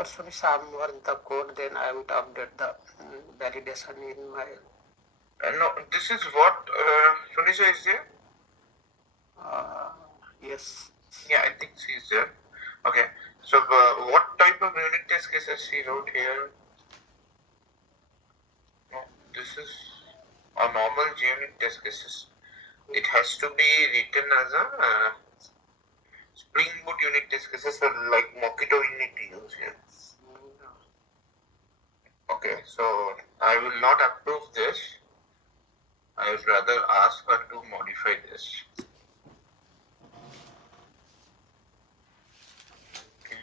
after somewhere the code, then I would update the validation in my. No, this is what Sunisha is there. Yes. Yeah, I think she is there. Okay. So what type of unit test cases she wrote here? No, this is a normal unit test cases. It has to be written as a Spring Boot unit test cases are like Mockito unit to use here. Okay, so I will not approve this. I would rather ask her to modify this. Okay.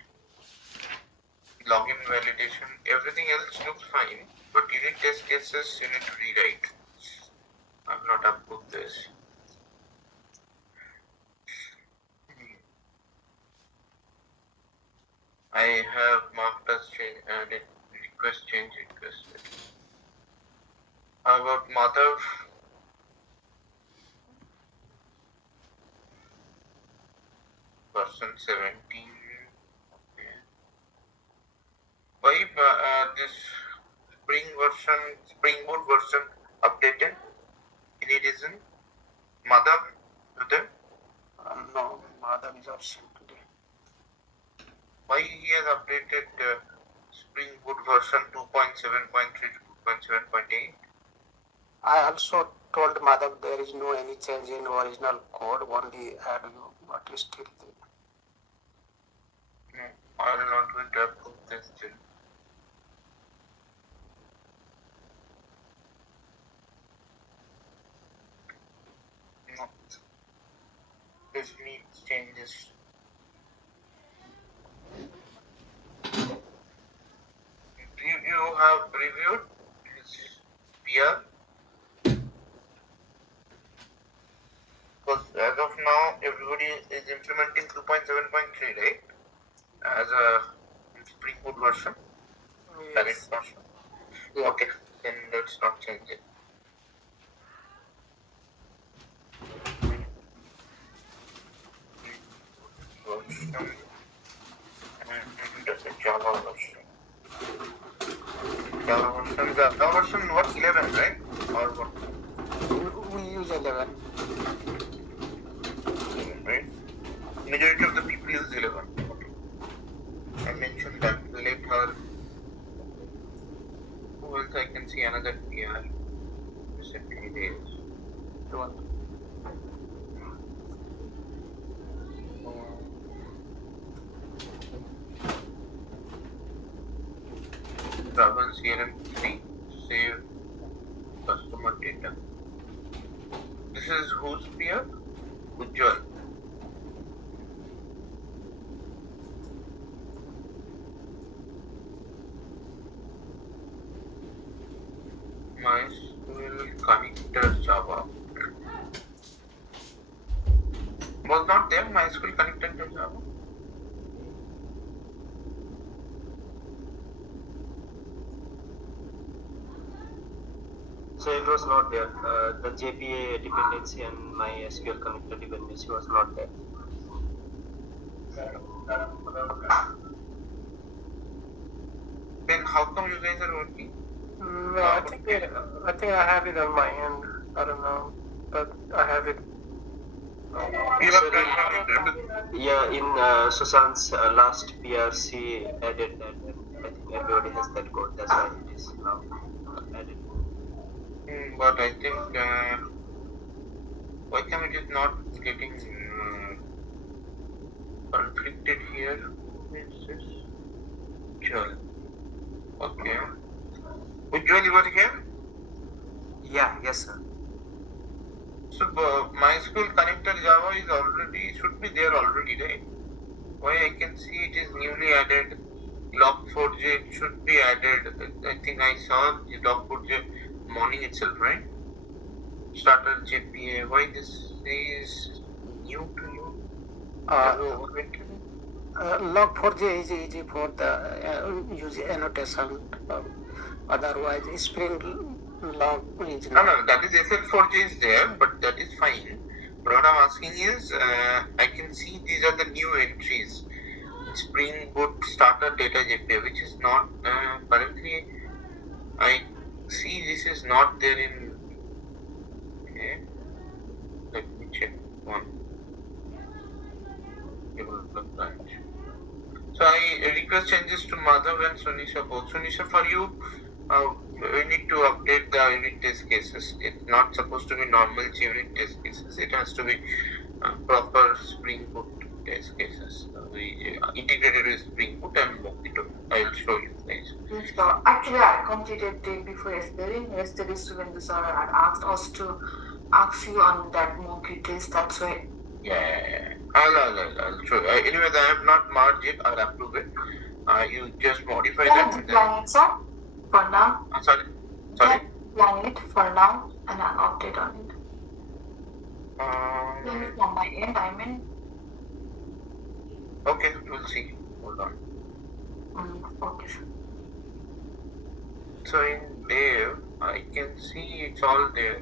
Login validation, everything else looks fine, but unit test cases you need to rewrite. I have not approved this. I have marked as change added request change requested. How about Madhav? Version 17. Okay. Why this Spring Boot version updated? Any reason? Madhav, you there? No, Madhav is absent today. Why he has updated Spring Boot version 2.7.3 to 2.7.8? I also told Madhav there is no any change in original code, only add what is still there. No, I will not going to approve this still. No. This needs changes. You have reviewed his PR? Because as of now, everybody is implementing 2.7.3, right? As a Spring Boot version, current version. Okay, then let's not change it. Version and Java version. Java version, the version what, 11, right? Or what? We use 11. Right? Majority of the people use 11. Okay. I mentioned that later. Who else I can see another PR? Recently days. Travel CRM 3, save customer data. This is whose PR? Ujjwal. MySQL connector Java. Was not there MySQL connector to Java? So it was not there. The JPA dependency and MySQL connector dependency was not there. Then how come you guys are working? No, I think I have it on my end. I don't know, but I have it. You have done it. Yeah, in Susan's last PRC added that, and I think everybody has that code. That's why it is now added. But I think why come it is not getting conflicted here? What's this? Ujjwal. Okay. Ujjwal, you were here? Yes, sir. So MySQL connector Java is already should be there already, right? Why I can see it is newly added. Log4j it should be added. I think I saw the Log4j morning itself, right? Starter JPA. Why this is new to you? Log4j is easy for the use annotation. Otherwise, Spring log is No, that is SL4j is there, but that is fine. But what I'm asking is, I can see these are the new entries. Spring Boot starter data JPA, which is not currently. I see this is not there in. Okay, let me check one. Develop branch. So I request changes to Madhav and Sunisha both. Sunisha, for you, we need to update the unit test cases. It's not supposed to be normal unit test cases. It has to be proper Spring Boot test cases. We integrated with Spring Boot and Mockito. I will show you guys. Yes, sir. Actually, I completed day before yesterday. Yesterday, student sir had asked us to ask you on that monkey test. That's why. Yeah. I'll show you. Anyways, I have not marked it. I'll approve it. You just modify Can that. I decline it, sir? For now. Sorry. Can I decline it for now and I'll update on it. Decline it from my end, I mean. Okay, we'll see. Hold on. Okay, sir. So in Dev, I can see it's all there.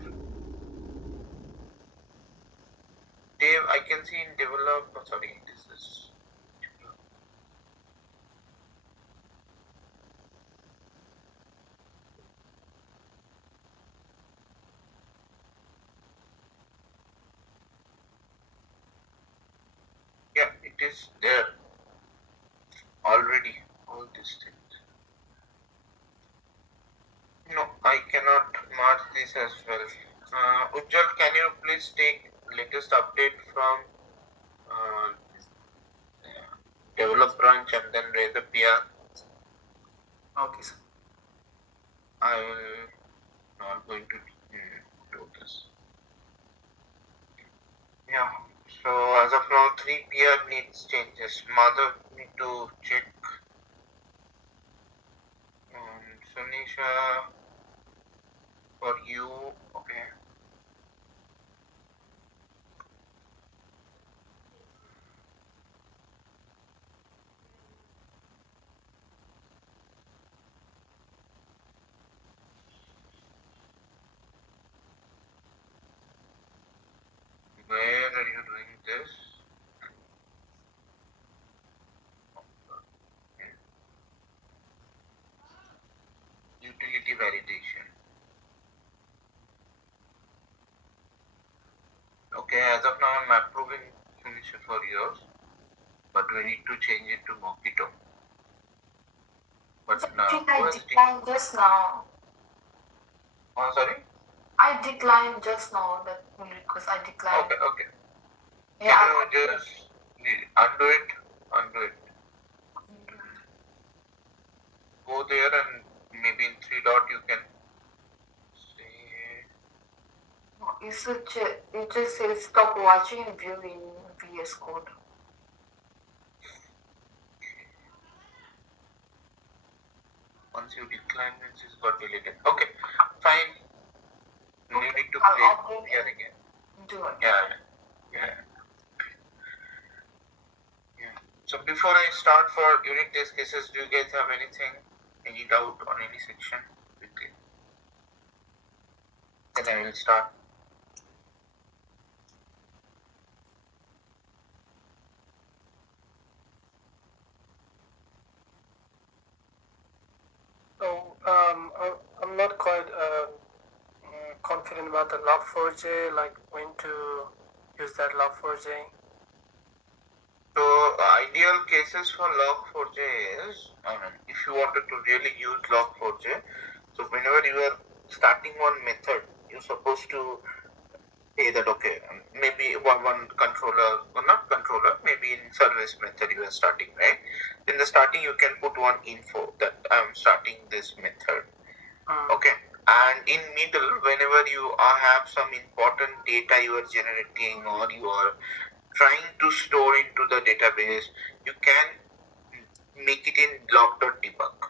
Dev, I can see in develop. Sorry, this is. Yeah, it is there already. All these things. No, I cannot mark this as well. Ujjwal, can you please take latest update from develop branch and then raise the PR? Okay, sir. I will not going to do this. Yeah. So as of now, 3 PR needs changes. Mother need to check. Sunisha, for you, okay. Where are you doing this? Utility validation. Okay, as of now I'm approving Sunisha for yours, but we need to change it to Mockito. But now, I declined just now. Oh, sorry? I declined just now that request. I declined. Okay. Yeah. Can you just undo it? Go there and maybe in 3 dot you can see. It just says stop watching and viewing VS Code. Once you decline, means it's got deleted. Okay, fine. You need to create here again. Do it. Yeah. So before I start for unit test cases, do you guys have anything, any doubt on any section? Quickly. Then I will start. So I'm not quite confident about the log4j, like when to use that log4j. So ideal cases for log4j is, if you wanted to really use log4j, so whenever you are starting one method, you're supposed to say that, okay, maybe one controller, or not controller, maybe in service method you are starting, right? In the starting, you can put one info that I'm starting this method. Okay. And in middle, whenever you have some important data you are generating or you are trying to store into the database, you can make it in log.debug.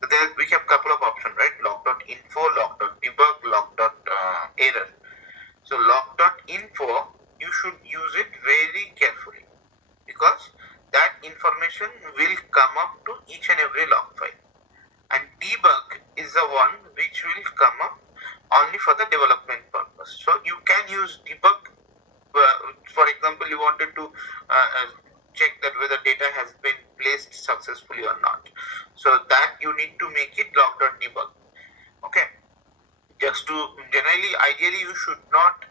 So there we have a couple of options, right? Log.info, log.debug, log.error. So log.info, you should use it very carefully because that information will come up to each and every log file. And debug is the one which will come up only for the development purpose. So you can use debug. For example, you wanted to check that whether data has been not. So that you need to make it log.debug. Okay. Just to generally, ideally, you should not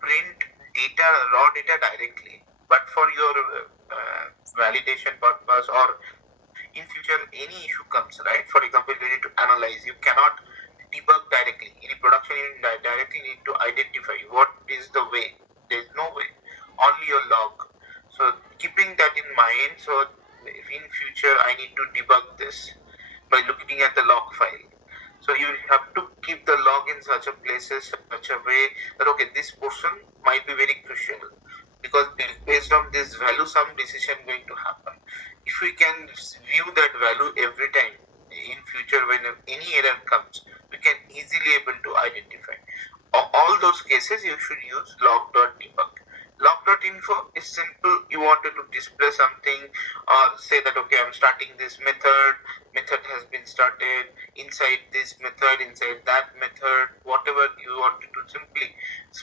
print data, raw data directly, but for your validation purpose or in future any issue comes, right? For example, you need to analyze. You cannot debug directly. In production, you directly need to identify what is the way. There is no way. Only your log. So keeping that in mind, so if in future I need to debug this by looking at the log file. So you have to keep the log in such a places, such a way that okay, this portion might be very crucial because based on this value, some decision going to happen. If we can view that value every time in future when any error comes, we can easily able to identify. All those cases you should use log.debug. Log.info is simple. You wanted to display something or say that okay, I'm starting this method has been started, inside this method, inside that method, whatever you wanted to simply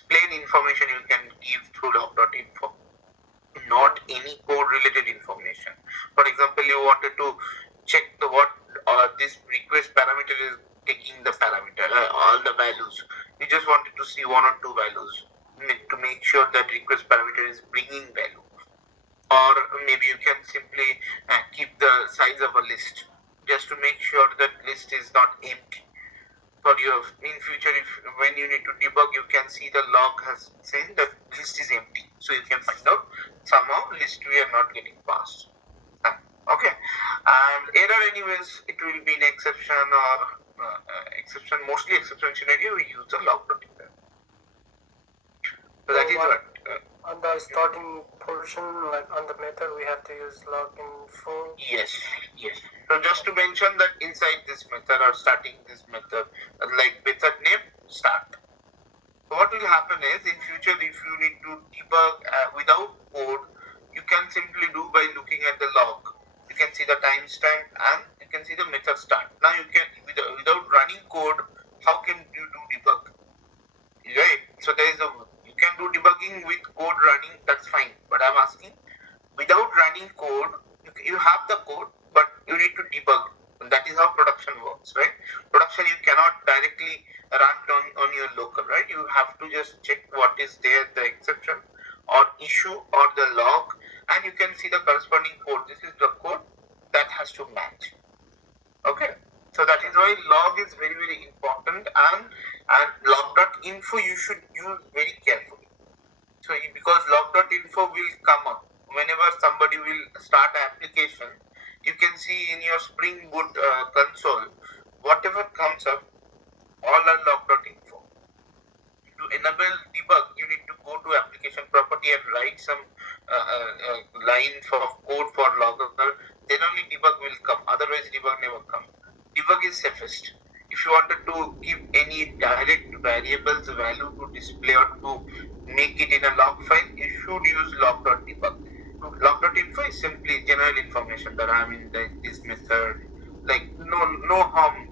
plain information you can give through log.info, not any code related information. For example, you wanted to check the what this request parameter is taking the parameter, all the values. You just wanted to see one or two values to make sure that request parameter is bringing value. Or maybe you can simply keep the size of a list just to make sure that list is not empty. For your in future, if when you need to debug, you can see the log has saying that list is empty, so you can find out somehow list we are not getting passed. Okay, and error anyways, it will be an exception or exception, mostly exception scenario. We use the log.info. So that is what. On the starting portion, like on the method, we have to use log.info. Yes. So just to mention that inside this method or starting this method, like method name start. So what will happen is in future, if you need to debug without code, you can simply do by looking at the log. You can see the timestamp and you can see the method start. Now you can without running code, how can you do debug? Right. So there is you can do debugging with code running, that's fine. But I'm asking, without running code, you have the code, but you need to debug. And that is how production works, right? Production you cannot directly run on your local, right? You have to just check what is there, the exception or issue or the log, and you can see the corresponding code. This is the code that has to match. Okay. So that is why log is very, very important, and log.info you should use very carefully. So because log.info will come up whenever somebody will start an application, you can see in your Spring Boot console, whatever comes up, all are log.info. To enable debug, you need to go to application property and write some line for code for logger. Then only debug will come. Otherwise, debug never comes. Debug is safest. If you wanted to give any direct variables value to display or to make it in a log file, you should use log.debug. Log.info is simply general information that I'm in this method. Like no harm,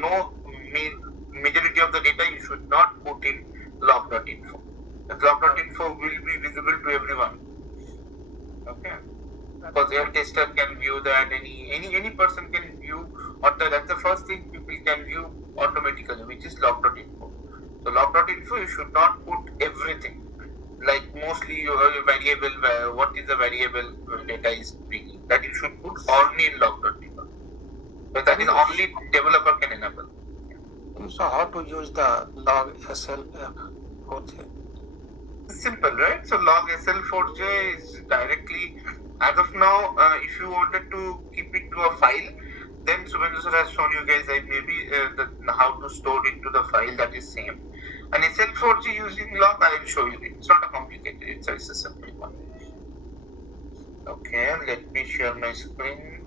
no majority of the data you should not put in log.info. Log.info will be visible to everyone. Okay. Because your tester can view that, any person can view, or that's the first thing people can view automatically, which is log.info. So log.info you should not put everything. Like mostly your variable, what is the variable data is bringing, that you should put only in log.info. But that is only developer can enable. So how to use the log SL4J? Simple, right? So log SL4J is directly, as of now, if you wanted to keep it to a file, then Subhendu sir has shown you guys maybe how to store it to the file, that is same. And SL4J using log, I will show you it. It's not a complicated, it's a simple one. Okay, let me share my screen.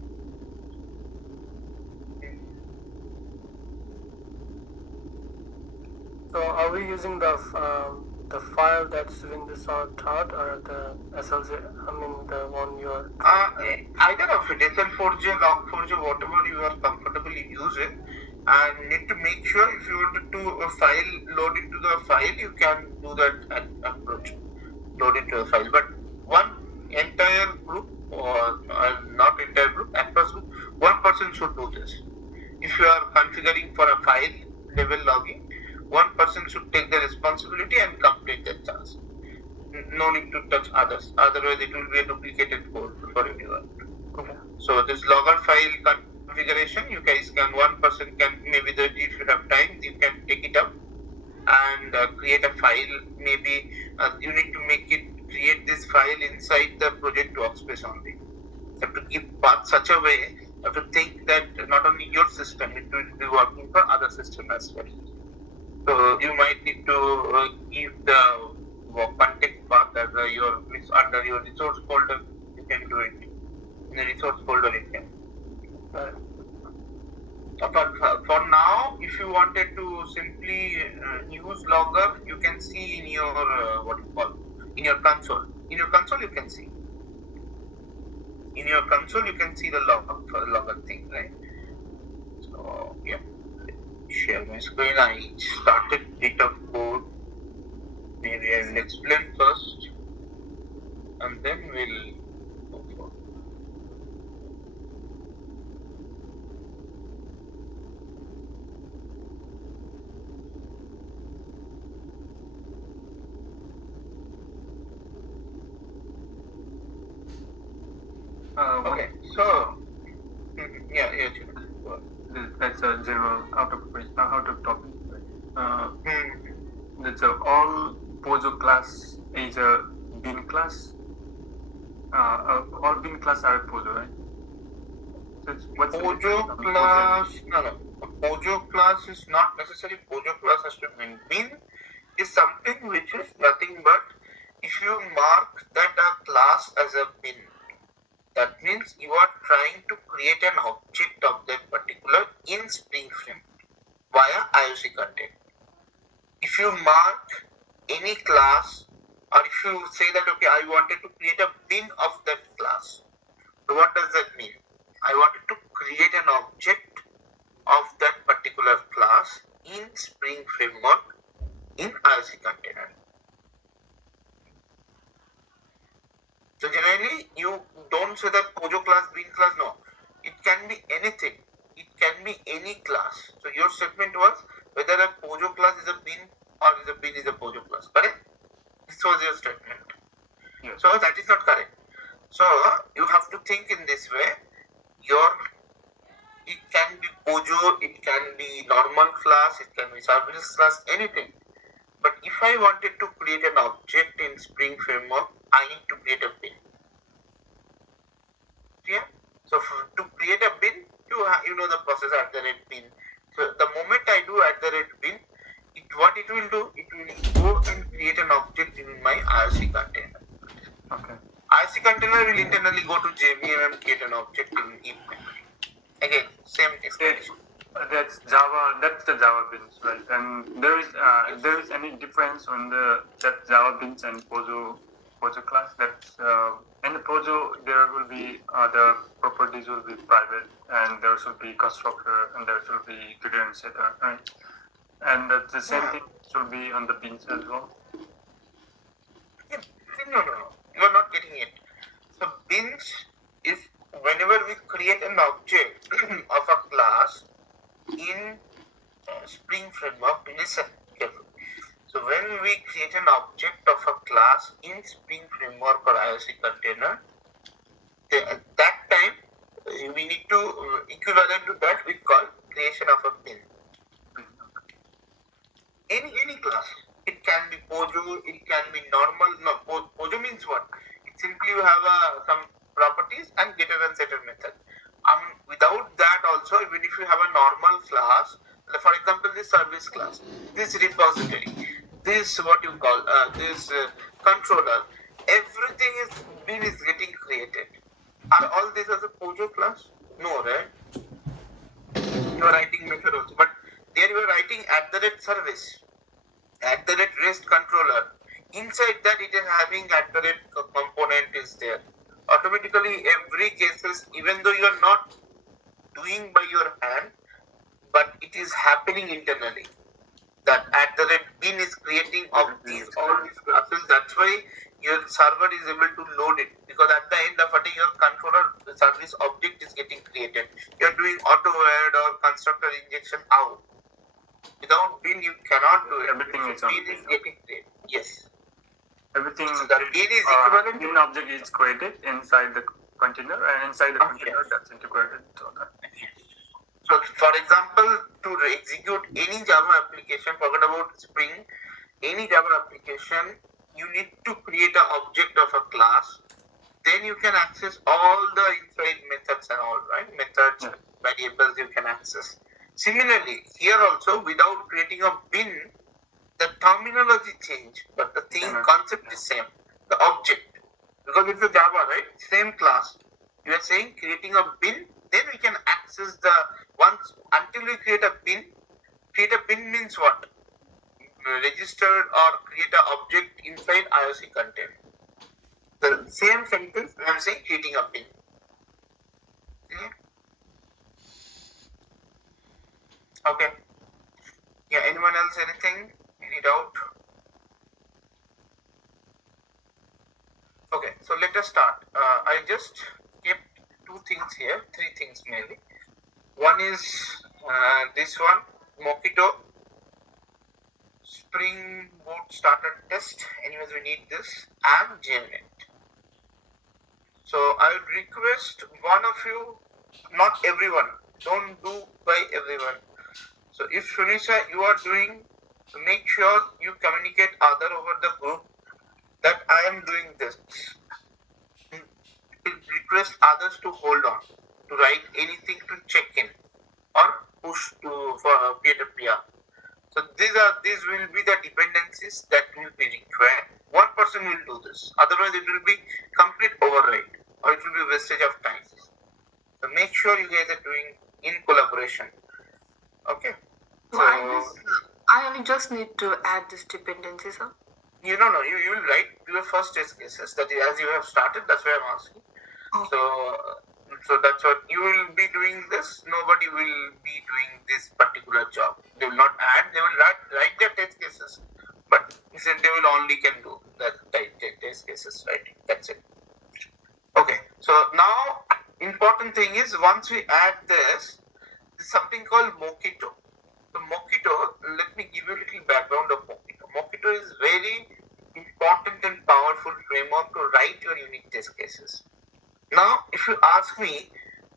So are we using the file that's in this taught, or the SLJ? I mean the one you are. Either of it, SL4J, log4j, whatever you are comfortably using, and need to make sure if you wanted to file load into the file, you can do that approach, load into the file. But one entire group or not entire group, across group, one person should do this. If you are configuring for a file level logging, one person should take the responsibility and complete that task. No need to touch others, otherwise it will be a duplicated code for everyone. Okay. So this logger file configuration, you guys can, one person can, maybe that if you have time, you can take it up and create a file. Maybe you need to create this file inside the project workspace only. You have to give path such a way, you have to think that not only your system, it will be working for other system as well. So you might need to give the context path as under your resource folder. You can do it in the resource folder. You can. But for now, if you wanted to simply use logger, you can see in your in your console. In your console, you can see. In your console, you can see the logger thing, right? So yeah, share my screen. I started bit of code. Maybe I will explain first, and then we'll go for. Okay, so yeah, sure. That's a general out of topic. That's all Pojo class is a bin class. All bin class are Pojo, right? So what's Pojo class? No. Pojo class is not necessarily Pojo class has to be bin. Is something which is nothing but if you mark that a class as a bin, that means you are trying to create an object of that particular in Spring Frame via IOC content. If you mark any class, or if you say that, okay, I wanted to create a bin of that class. So what does that mean? I wanted to create an object of that particular class in Spring Framework in IOC container. So generally, you don't say that Pojo class, bin class, no. It can be anything. It can be any class. So your statement was whether a Pojo class is a bin or is a bin is a Pojo class, correct? This was your statement. Yes. So that is not correct. So you have to think in this way. It can be Pojo, it can be normal class, it can be service class, anything. But if I wanted to create an object in Spring Framework, I need to create a bin. Yeah. So to create a bin, you know the process @bin. So the moment I do @bin, what it will do, it will go and create an object in my IRC container. Okay. IRC container will internally go to JVM and create an object in heap memory. Again, same explanation. That's Java. That's the Java bins, right? And there is any difference on that Java bins and Pojo class? That's in the Pojo there will be the properties will be private, and there should be constructor, and there should be trigger and setter, right? And the same thing should be on the bins as well. No, you are not getting it. So bins is whenever we create an object of a class in Spring Framework, listen carefully. So when we create an object of a class in Spring Framework or IOC container, at that time we need to equivalent to that we call creation of a bin. Any class. It can be Pojo, it can be normal. No, Pojo means what? It simply you have some properties and getter and setter method. Without that also, even if you have a normal class, for example, this service class, this repository, this what you call this controller, everything is getting created. Are all this as a Pojo class? No, right? You are writing method also, but there you are writing @service, @REST controller. Inside that it is having @component is there. Automatically every cases, even though you are not doing by your hand, but it is happening internally. That @bin is creating of all these classes. That's why your server is able to load it, because at the end of the day your controller service object is getting created. You're doing auto add or constructor injection out. Without bin you cannot do it. Everything is So on bin bin. is getting created. Yes. Everything So the bin is equivalent bin object is created inside the container, and inside the container that's integrated. So for example, to execute any Java application, forget about Spring, any Java application, you need to create an object of a class. Then you can access all the inside methods and all, right? Methods, variables you can access. Similarly, here also, without creating a bin, the terminology change, but the concept is same. The object, because it's a Java, right? Same class. You are saying creating a bin, then we can access the once until we create a bin. Create a bin means what? Registered or create an object inside IOC container. The same sentence I am saying creating a bin. Okay. Yeah, anyone else anything? Any doubt? Okay, so let us start. I just kept three things mainly. One is this one, Mockito Spring Boot Starter Test. Anyways, we need this, and JNet. So I would request one of you, not everyone, don't do by everyone. So if Sunisha, you are doing, make sure you communicate other over the group that I am doing this. Request others to hold on, to write anything to check in or push to for peer-to-peer. So these will be the dependencies that will be required. One person will do this. Otherwise, it will be complete override or it will be wastage of time. So make sure you guys are doing in collaboration. Okay. So I only just need to add this dependency, sir. You will write your first test cases. That is, as you have started, that's why I'm asking. Okay. So that's what you will be doing this. Nobody will be doing this particular job. They will not add. They will write their test cases, but instead they will only can do that test cases writing. That's it. Okay. So now important thing is once we add this, there's something called Mockito. So Mockito, let me give you a little background of Mockito. Mockito is very important and powerful framework to write your unit test cases. Now, if you ask me,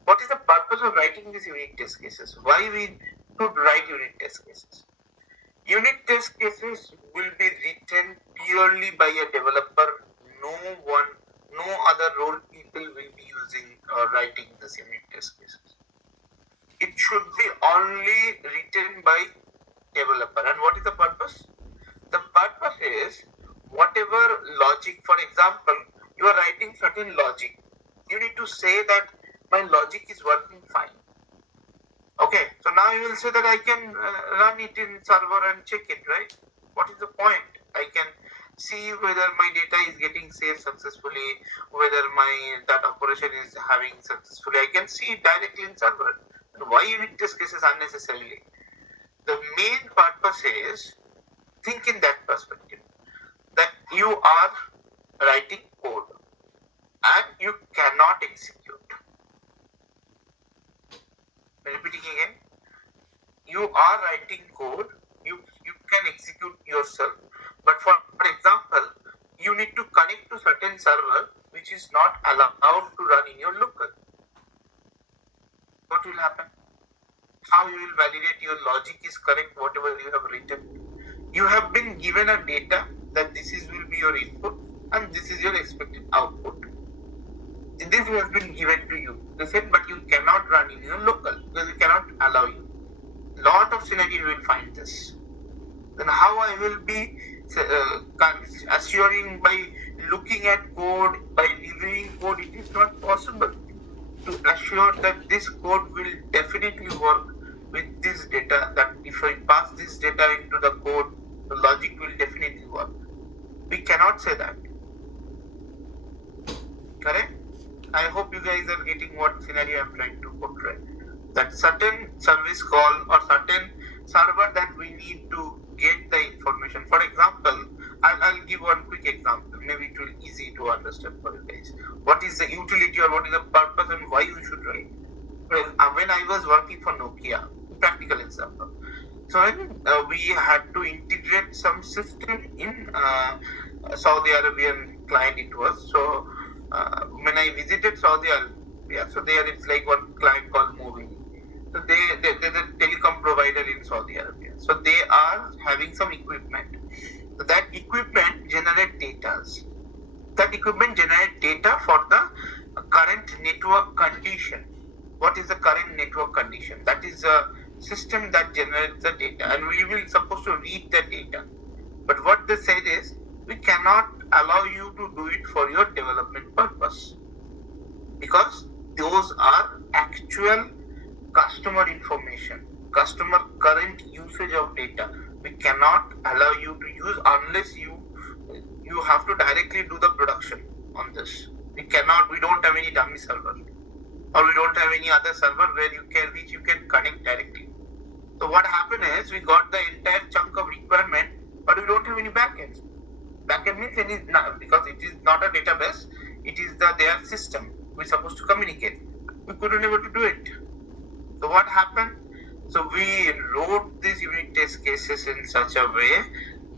what is the purpose of writing these unit test cases? Why we should write unit test cases? Unit test cases will be written purely by a developer. No other role people will be using or writing this unit test cases. It should be only written by developer. And what is the purpose? The purpose is whatever logic, for example, you are writing certain logic. You need to say that my logic is working fine. Okay, so now you will say that I can run it in server and check it, right? What is the point? I can see whether my data is getting saved successfully, whether that operation is having successfully. I can see it directly in server. Why unit test cases unnecessarily? The main purpose is, think in that perspective, that you are writing code and you cannot execute. Repeating again, you are writing code, you can execute yourself, but for example, you need to connect to certain server which is not allowed to run in your local. What will happen? How you will validate your logic is correct, whatever you have written? You have been given a data that this will be your input and this is your expected output. This has been given to you. They said, but you cannot run in your local because we cannot allow you. Lot of scenario you will find this. Then how I will be assuring by looking at code, by reviewing code? It is not possible to assure that this code will definitely work with this data, that if I pass this data into the code, the logic will definitely work. We cannot say that. Correct? I hope you guys are getting what scenario I'm trying to portray. That certain service call or certain server that we need to get the information. For example, I'll give one quick example. Maybe it will easy to understand for you guys. What is the utility or what is the purpose and why we should write? Well, when I was working for Nokia, practical example. So we had to integrate some system in Saudi Arabian client it was. So when I visited Saudi Arabia, so there it's like one client called Moving. So they're the telecom provider in Saudi Arabia. So they are having some equipment. So that equipment generate data. That equipment generate data for the current network condition. What is the current network condition? That is a system that generates the data, and we will supposed to read the data. But what they said is, we cannot allow you to do it for your development purpose, because those are actual customer information, customer current usage of data. We cannot allow you to use unless you have to directly do the production on this. We don't have any dummy server, or we don't have any other server where you can connect directly. So what happened is, we got the entire chunk of requirement, but we don't have any backend. Backend means it is not, because it is not a database, it is their system. We're supposed to communicate. We couldn't able to do it. So what happened? So we wrote these unit test cases in such a way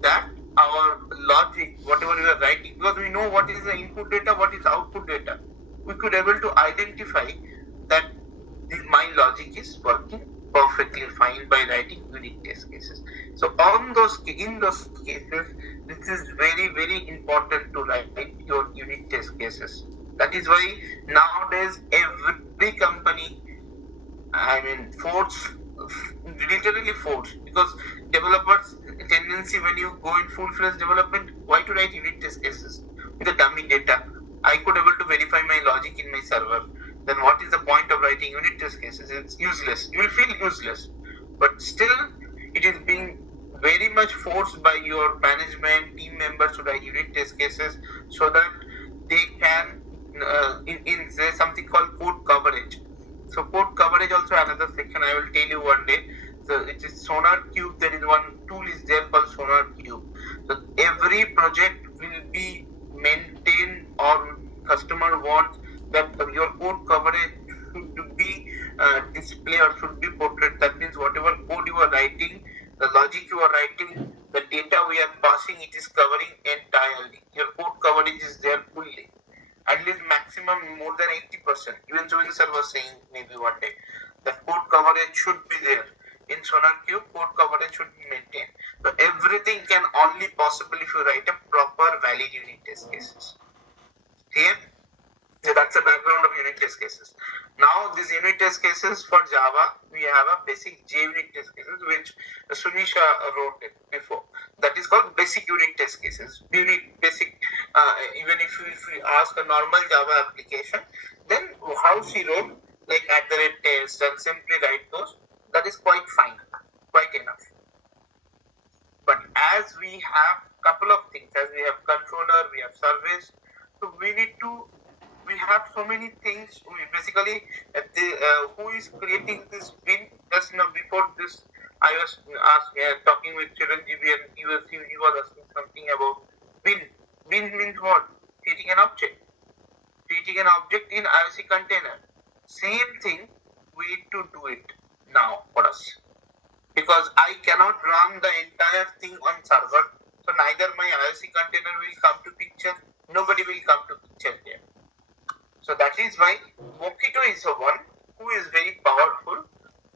that our logic, whatever we are writing, because we know what is the input data, what is output data, we could able to identify that my logic is working perfectly fine by writing unit test cases. So in those cases, this is very, very important to write your unit test cases. That is why nowadays every company, literally force, because developers tendency, when you go in full-fledged development, why to write unit test cases with the dummy data? I could able to verify my logic in my server. Then what is the point of writing unit test cases? It's useless. You will feel useless. But still, it is being very much forced by your management, team members to write unit test cases, so that they can, there's something called code coverage. So code coverage also another section I will tell you one day. So it is Sonar Cube. There is one tool is there called Sonar Cube. So every project will be maintained, or customer wants that your code coverage should be displayed or should be portrayed. That means whatever code you are writing, the logic you are writing, the data we are passing, it is covering entirely. Your code coverage is there fully. At least maximum more than 80%. Even Joel sir was saying maybe one day that code coverage should be there. In Sonar Cube, code coverage should be maintained. So everything can only possible if you write a proper valid unit test cases. Clear? So that's the background of unit test cases. Now these unit test cases for Java, we have a basic JUnit test cases, which Sunisha wrote it before. That is called basic unit test cases. Basic, even if we ask a normal Java application, then how she wrote, like @test and simply write those, that is quite fine, quite enough. But as we have couple of things, as we have controller, we have service, so we have so many things. Basically, who is creating this bin? Just now before this, I was talking with Chiranjeevi, and he was asking something about bin. Bin means what? Creating an object. Creating an object in IOC container. Same thing, we need to do it now for us. Because I cannot run the entire thing on server, so neither my IOC container will come to picture, nobody will come to picture there. So that is why Mockito is the one who is very powerful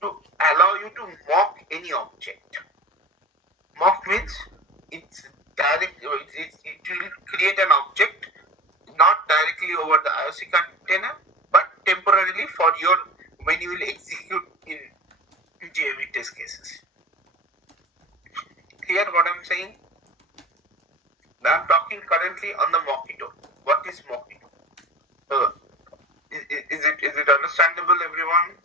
to allow you to mock any object. Mock means it's direct. It will create an object not directly over the IOC container, but temporarily for your when you will execute in JUnit test cases. Clear what I'm saying? I'm talking currently on the Mockito. What is Mockito? Is it understandable, everyone?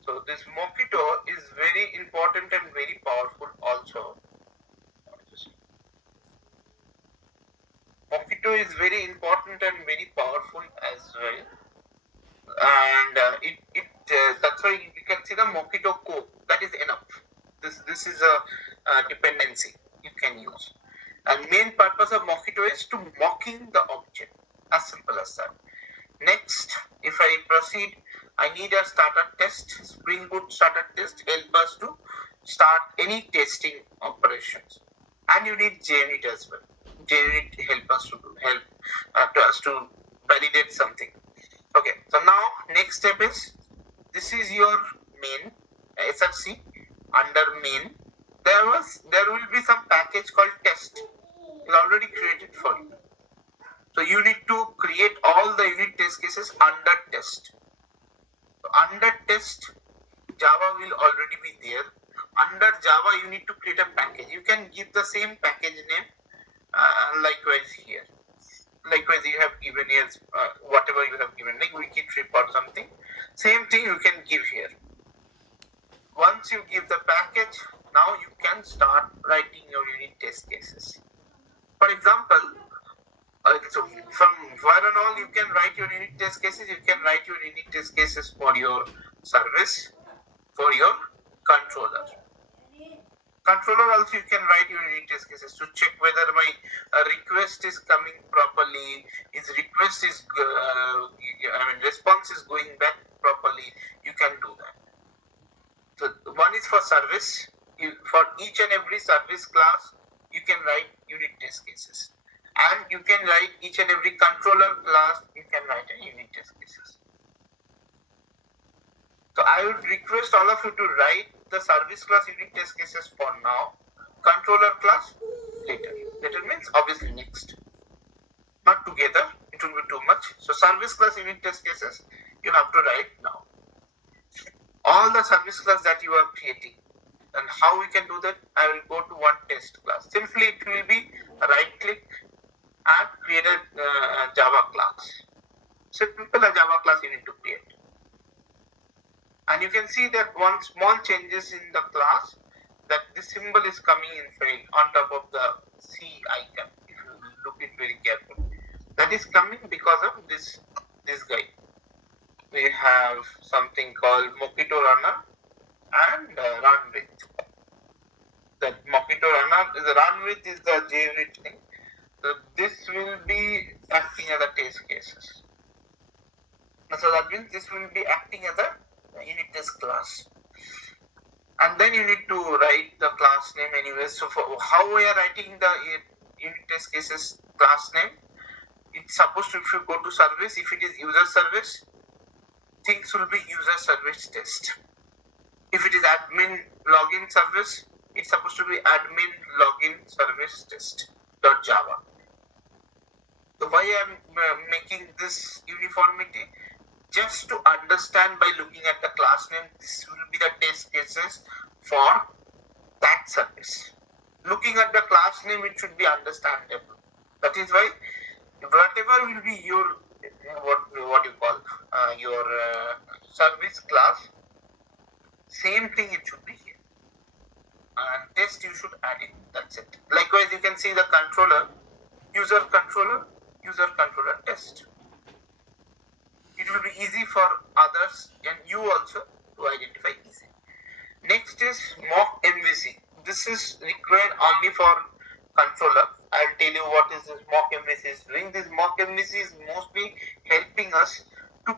So this Mockito is very important and very powerful also. Mockito is very important and very powerful as well, and that's why you can see the Mockito code. That is enough. This is a dependency you can use. And main purpose of Mockito is to mocking the object, as simple as that. Next, if I proceed, I need a starter test. Spring Boot starter test help us to start any testing operations. And you need JUnit as well. JUnit help us to validate something. Okay, so now next step is, this is your main SRC. Under main, there will be some package called test. It's already created for you. So you need to create all the unit test cases under test. So under test, Java will already be there. Under Java, you need to create a package. You can give the same package name, likewise here. Likewise, you have given here whatever you have given, like wiki trip or something. Same thing you can give here. Once you give the package, now you can start writing your unit test cases. For example, so from where and all you can write your unit test cases, you can write your unit test cases for your service, for your controller. Controller also you can write your unit test cases to check whether my request is coming properly, his request is, response is going back properly. You can do that. So one is for service. For each and every service class, you can write unit test cases. And you can write each and every controller class, you can write a unit test cases. So I would request all of you to write the service class unit test cases for now, controller class later. Later means obviously next. Not together, it will be too much. So service class unit test cases, you have to write now. All the service class that you are creating, and how we can do that, I will go to one test class. Simply it will be right click and create a Java class. Simple a Java class you need to create. And you can see that one small changes in the class, that this symbol is coming in fail on top of the C icon. If you look it very carefully, that is coming because of this guy. We have something called Mockito runner and run with. That Mockito runner is the run with is the JUnit thing. So this will be acting as a test cases. So that means this will be acting as a unit test class. And then you need to write the class name anyway. So for how we are writing the unit test cases class name, it's supposed to, if you go to service, if it is user service, things will be user service test. If it is admin login service, it's supposed to be admin login service test .java. So why I am making this uniformity? Just to understand by looking at the class name, this will be the test cases for that service. Looking at the class name, it should be understandable. That is why whatever will be your what you call your service class, same thing it should be here. And test you should add it. That's it. Likewise, you can see the controller, user controller test. It will be easy for others and you also to identify easy. Next is mock MVC. This is required only for controller. I'll tell you what is this mock MVC is doing. This mock MVC is mostly helping us to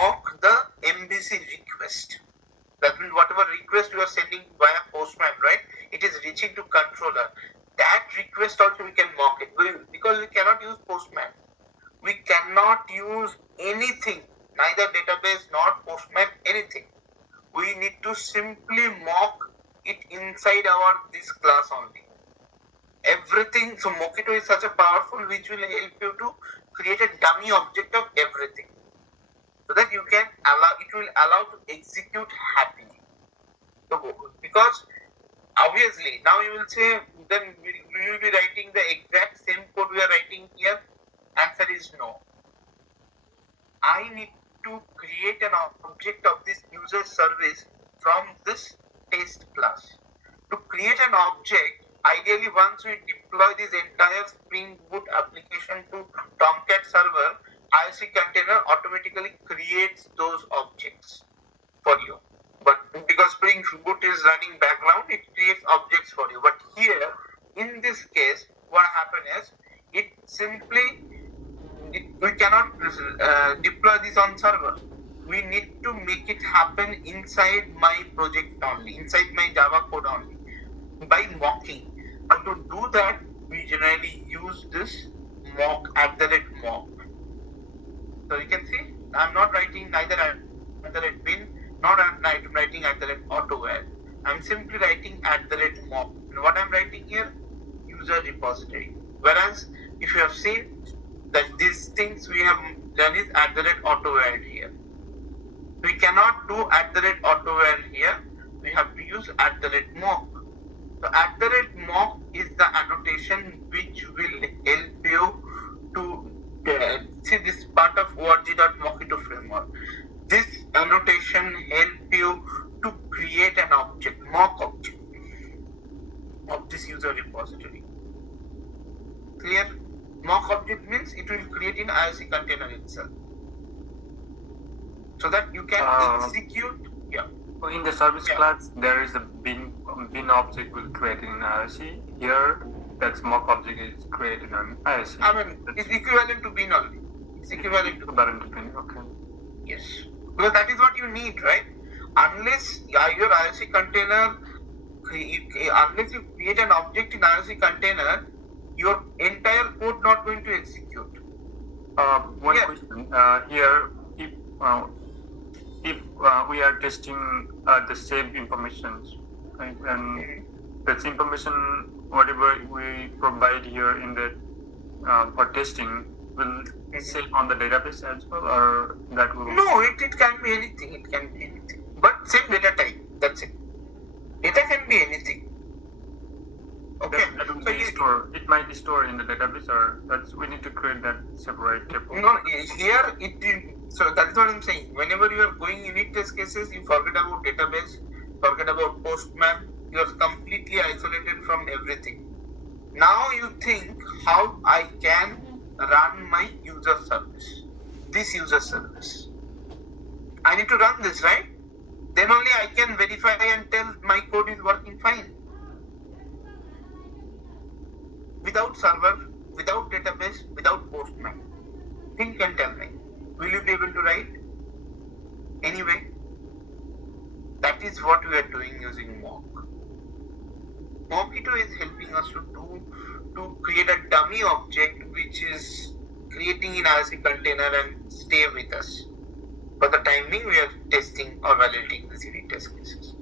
mock the MVC request. That means whatever request you are sending via Postman, right? It is reaching to controller. That request also we can mock it because we cannot use Postman. We cannot use anything, neither database nor Postman, anything. We need to simply mock it inside this class only. Everything. So Mockito is such a powerful which will help you to create a dummy object of everything, so that you can it will allow to execute happily. So because obviously now you will say, then we will be writing the exact same code we are writing here. Answer is no. I need to create an object of this user service from this test class. To create an object, ideally once we deploy this entire Spring Boot application to Tomcat server, IOC container automatically creates those objects for you. But because Spring boot is running background, it creates objects for you. But here, in this case, what happened is it simply we cannot deploy this on server. We need to make it happen inside my project only, inside my Java code only, by mocking. And to do that, we generally use this mock @mock. So you can see, I'm not writing neither @bin, nor I'm writing @autoware. I'm simply writing @mock. And what I'm writing here, user repository. Whereas if you have seen that these things we have done is @autoware here. We cannot do @autoware here. We have to use @mock. So @mock is the annotation which will help you to see this part of org.mockito framework. This annotation help you to create an object, mock object of this user repository. Clear? Mock object means it will create in IOC container itself, so that you can execute. Yeah. In the service class, there is a bin object will create in IOC. Here, that's mock object is created on IOC. I mean, it's equivalent to bin only. It's equivalent to bin. Okay. Yes, because that is what you need, right? Unless your IOC container, unless you create an object in IOC container, your entire code not going to execute. One question here: if we are testing the same information, right, and that's information whatever we provide here in the for testing will save on the database as well, or that will? No, it can be anything. It can be anything, but same data type. That's it. Data can be anything. Okay. That will be stored. It might be stored in the database, or that's we need to create that separate table. No, here it. So that's what I'm saying. Whenever you are going unit test cases, you forget about database, forget about Postman. You are completely isolated from everything. Now you think how I can run my user service. This user service. I need to run this, right? Then only I can verify and tell my code is working fine. Without server, without database, without Postman. Think and tell me. Will you be able to write? Anyway, that is what we are doing using mock. Mockito is helping us to create a dummy object which is creating in IOC container and stay with us. For the time being, we are testing or validating the unit test cases.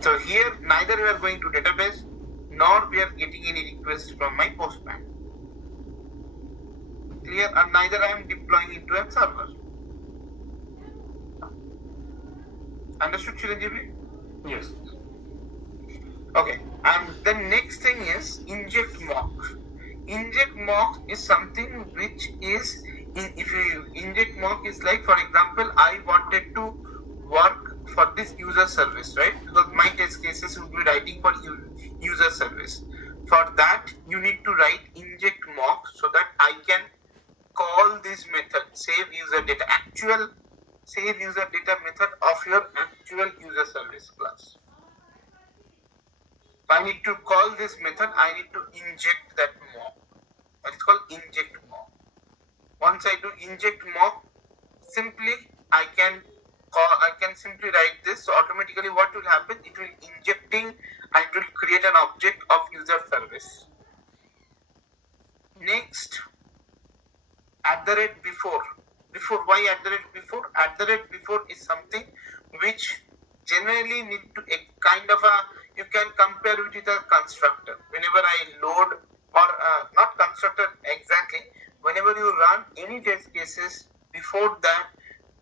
So here, neither we are going to database, nor we are getting any request from my Postman. Clear? And neither I am deploying into a server. Understood, Chiranjeevi? Yes. Okay. And the next thing is inject mock. Inject mock is something which is, if you inject mock is like, for example, I wanted to work for this user service, right? Because my test cases will be writing for user service. For that, you need to write inject mock so that I can call this method, save user data, actual save user data method of your actual user service class. If I need to call this method, I need to inject that mock. It's called inject mock. Once I do inject mock, simply I can simply write this. So automatically what will happen? It will injecting and it will create an object of user service. Next, @before. Before, why @before? @before is something which generally need to kind of a, you can compare it with a constructor. Whenever I load, or not constructor exactly, whenever you run any test cases, before that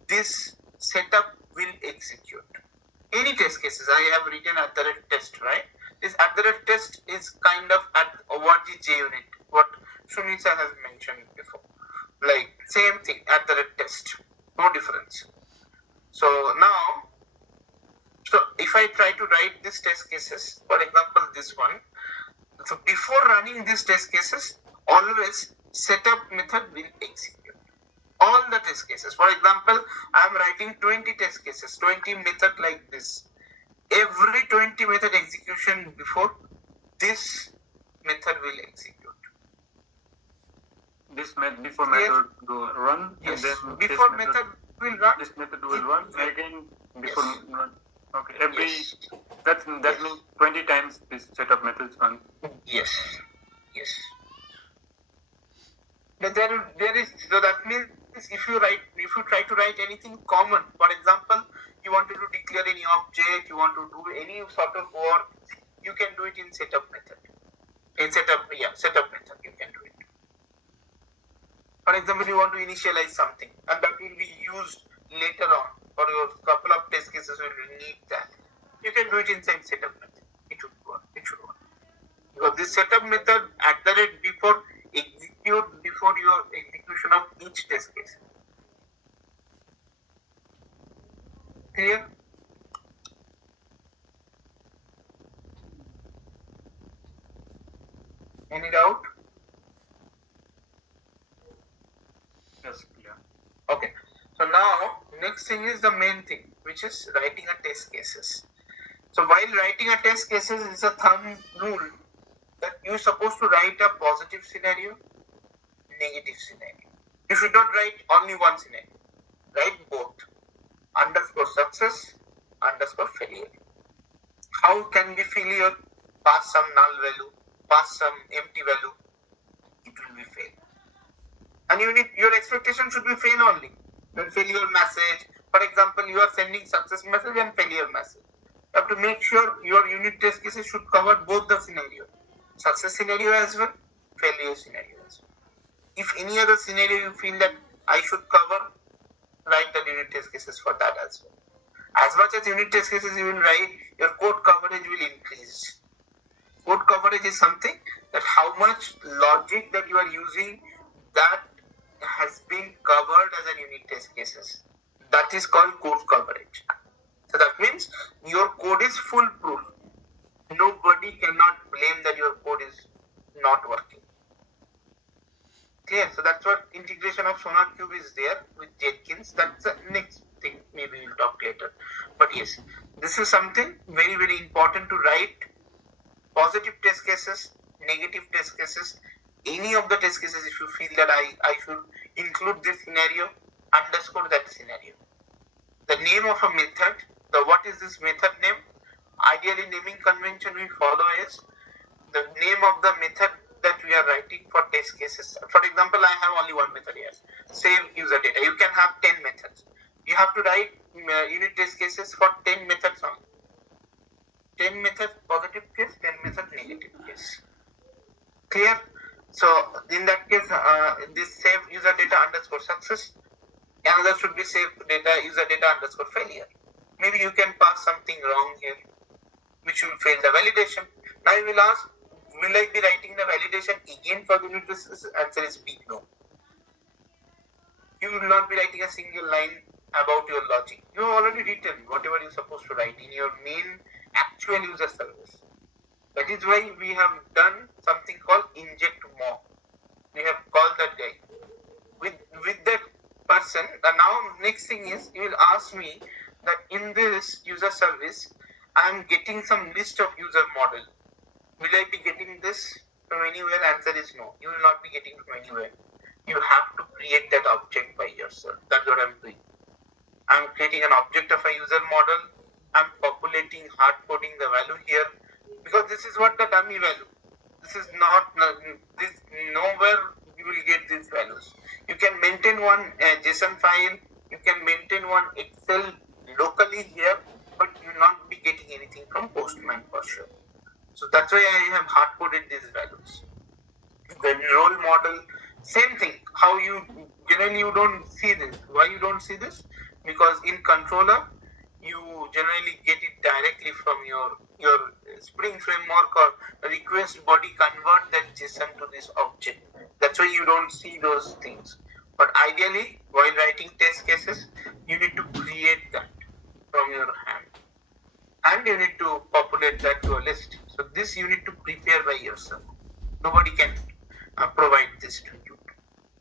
this setup will execute. Any test cases, I have written @test, right? This @test is kind of at org JUnit, what Sunita has mentioned before. Like same thing, @test, no difference. So now, so if I try to write these test cases, for example this one, so before running these test cases, always setup method will execute all the test cases. For example, I am writing 20 test cases, 20 method like this. every 20 method execution before this method will execute. This before Yes. method will run, Yes. and then Before method will run. this method will run again before Yes. run. Okay, every Yes. that Yes. means 20 times this setup methods run. Yes. Yes. But there is, so that means if you try to write anything common, for example, you wanted to declare any object, you want to do any sort of work, you can do it in setup method. In setup method you can do it. For example, you want to initialize something, and that will be used later on, or your couple of test cases will need that. You can do it inside setup method. It should work. Because this setup method before your execution of each test case. Clear? Any doubt? Yes, clear. Okay. So now next thing is the main thing, which is writing a test cases. So while writing a test cases is a thumb rule that you're supposed to write a positive scenario, negative scenario. You should not write only one scenario. Write both. Underscore success, underscore failure. How can be failure? Pass some null value, pass some empty value. It will be fail. And your expectation should be fail only. When failure message, for example, you are sending success message and failure message. You have to make sure your unit test cases should cover both the scenario. Success scenario as well, failure scenario as well. If any other scenario you feel that I should cover, write the unit test cases for that as well. As much as unit test cases you will write, your code coverage will increase. Code coverage is something that how much logic that you are using that has been covered as a unit test cases. That is called code coverage. So that means your code is foolproof. Nobody cannot blame that your code is not working. Clear? So that's what integration of SonarQube is there with Jenkins. That's the next thing. Maybe we'll talk later. But yes, this is something very, very important to write. Positive test cases, negative test cases, any of the test cases, if you feel that I should include this scenario, underscore that scenario. The name of a method, what is this method name? Ideally, naming convention we follow is the name of the method that we are writing for test cases. For example, I have only one method here, save user data. You can have 10 methods. You have to write unit test cases for 10 methods only. 10 methods positive case, 10 methods negative case. Clear? So in that case, this save user data underscore success. Another should be save user data underscore failure. Maybe you can pass something wrong here, which will fail the validation. Now you will ask, will I be writing the validation again for the unit test? Answer is big no. You will not be writing a single line about your logic. You have already written whatever you're supposed to write in your main actual user service. That is why we have done something called inject mock. We have called that guy. With that person, now next thing is you will ask me that in this user service, I am getting some list of user model. Will I be getting this from anywhere? Answer is no. You will not be getting from anywhere. You have to create that object by yourself. That's what I'm doing. I'm creating an object of a user model. I'm populating, hard coding the value here because this is what the dummy value. This is not this nowhere you will get these values. You can maintain one JSON file. You can maintain one Excel locally here, but you will not be getting anything from Postman for sure. So that's why I have hard coded these values. The role model, same thing. How you generally you don't see this. Why you don't see this? Because in controller you generally get it directly from your Spring framework or request body convert that JSON to this object. That's why you don't see those things. But ideally, while writing test cases, you need to create that from your hand. And you need to populate that to a list. So this you need to prepare by yourself. Nobody can provide this to you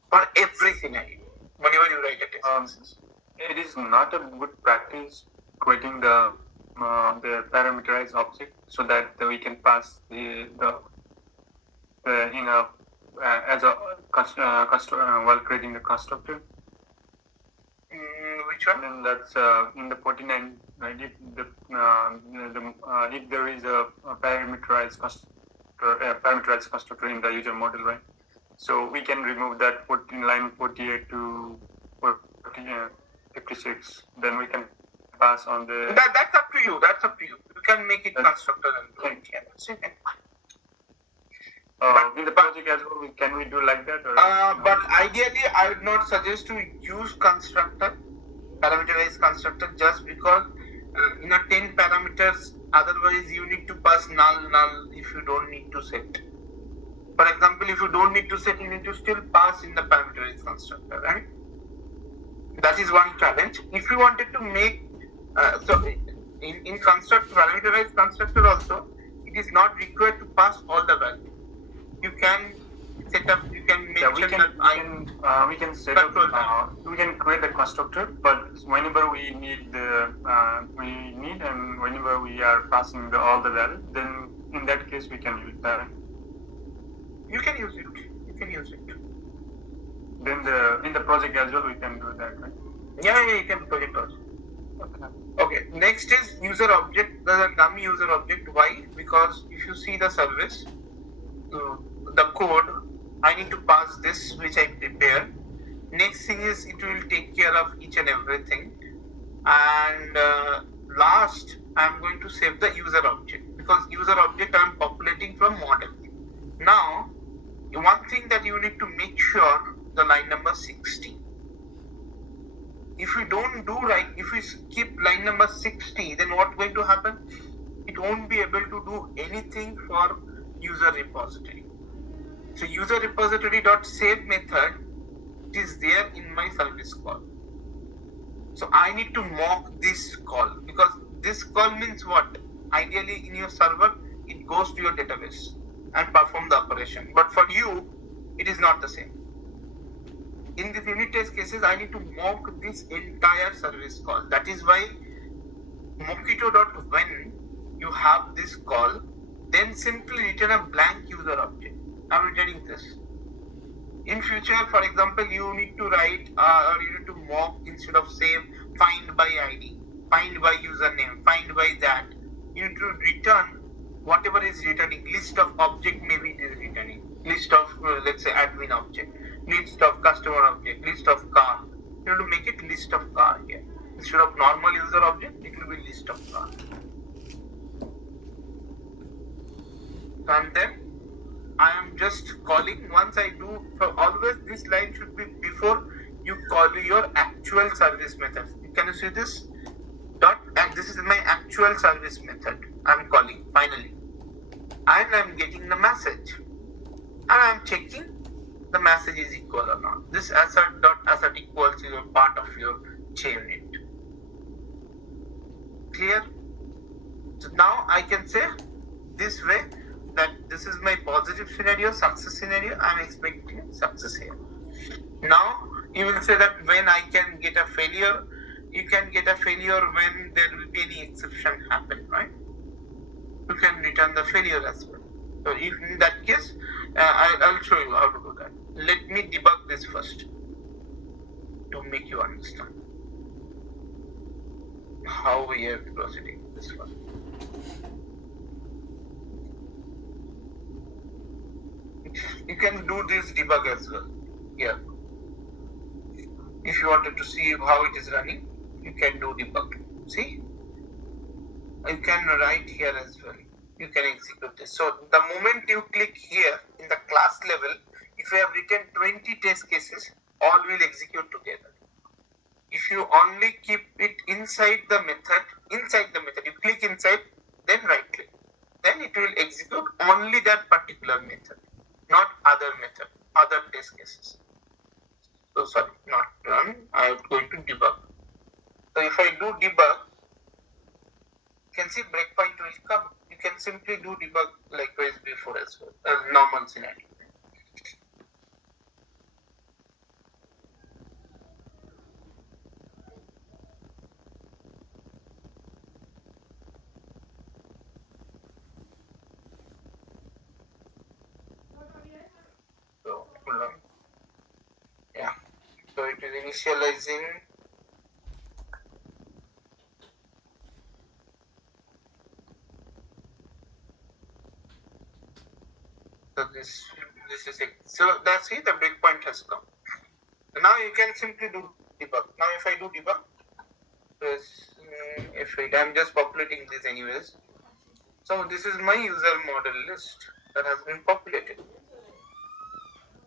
for every scenario. Whenever you write a test. It is not a good practice creating the the parameterized object so that we can pass the in a as a while creating the constructor. Which one? And that's in the 49, right? If if there is a parameterized constructor in the user model, right? So we can remove that line 48 to 56. Then we can pass on the. That's up to you. That's up to you. You can make it constructor and do it. Yeah. In the project as well, can we do like that? Or but ideally, I would not suggest to use constructor, parameterized constructor, just because 10 parameters. Otherwise, you need to pass null if you don't need to set. For example, if you don't need to set, you need to still pass in the parameterized constructor, right? That is one challenge. If you wanted to make in parameterized constructor also, it is not required to pass all the values. You can set up. You can mention we can set up. We can create a constructor, but whenever we need and whenever we are passing all the value, then in that case we can use that. You can use it. Then in the project as well we can do that, right? Yeah, you can project also. Okay. Next is user object. There's a dummy user object. Why? Because if you see the service, the code, I need to pass this which I prepare. Next thing is it will take care of each and everything. And last, I'm going to save the user object, because user object I'm populating from model. Now, one thing that you need to make sure, the line number 60. If we don't do right, if we skip line number 60, then what's going to happen? It won't be able to do anything for user repository. So user repository.save method is there in my service call. So I need to mock this call, because this call means what? Ideally in your server, it goes to your database and perform the operation. But for you, it is not the same. In the unit test cases, I need to mock this entire service call. That is why Mockito.when you have this call, then simply return a blank user object. I'm returning this. In future, for example, you need to write or you need to mock, instead of save, find by ID, find by username, find by that. You need to return whatever is returning. List of object maybe it is returning. List of let's say admin object, list of customer object, list of car. You have to make it list of car here. Instead of normal user object, it will be list of car. And then I am just calling. Once I do, so always this line should be before you call your actual service method. Can you see this? And this is my actual service method. I'm calling finally, and I'm getting the message, and I'm checking the message is equal or not. This assert equals your part of your JUnit. Clear? So now I can say this way that this is my positive scenario, success scenario. I'm expecting success here. Now you will say that when I can get a failure, you can get a failure when there will be any exception happen, right? You can return the failure as well. So if in that case, I'll show you how to do that. Let me debug this first to make you understand how we are proceeding with this one. You can do this debug as well here. If you wanted to see how it is running, you can do debug. See? You can write here as well. You can execute this. So the moment you click here in the class level, if you have written 20 test cases, all will execute together. If you only keep it inside the method, you click inside, then right click. Then it will execute only that particular method, not other method, other test cases. So sorry, not run. I am going to debug. So if I do debug, you can see breakpoint will come. You can simply do debug likewise before as well, as normal scenario. initializing so this is it. So that's it, the breakpoint has come. Now you can simply do debug. Now if I do debug, press F8. I'm just populating this anyways. So this is my user model list that has been populated.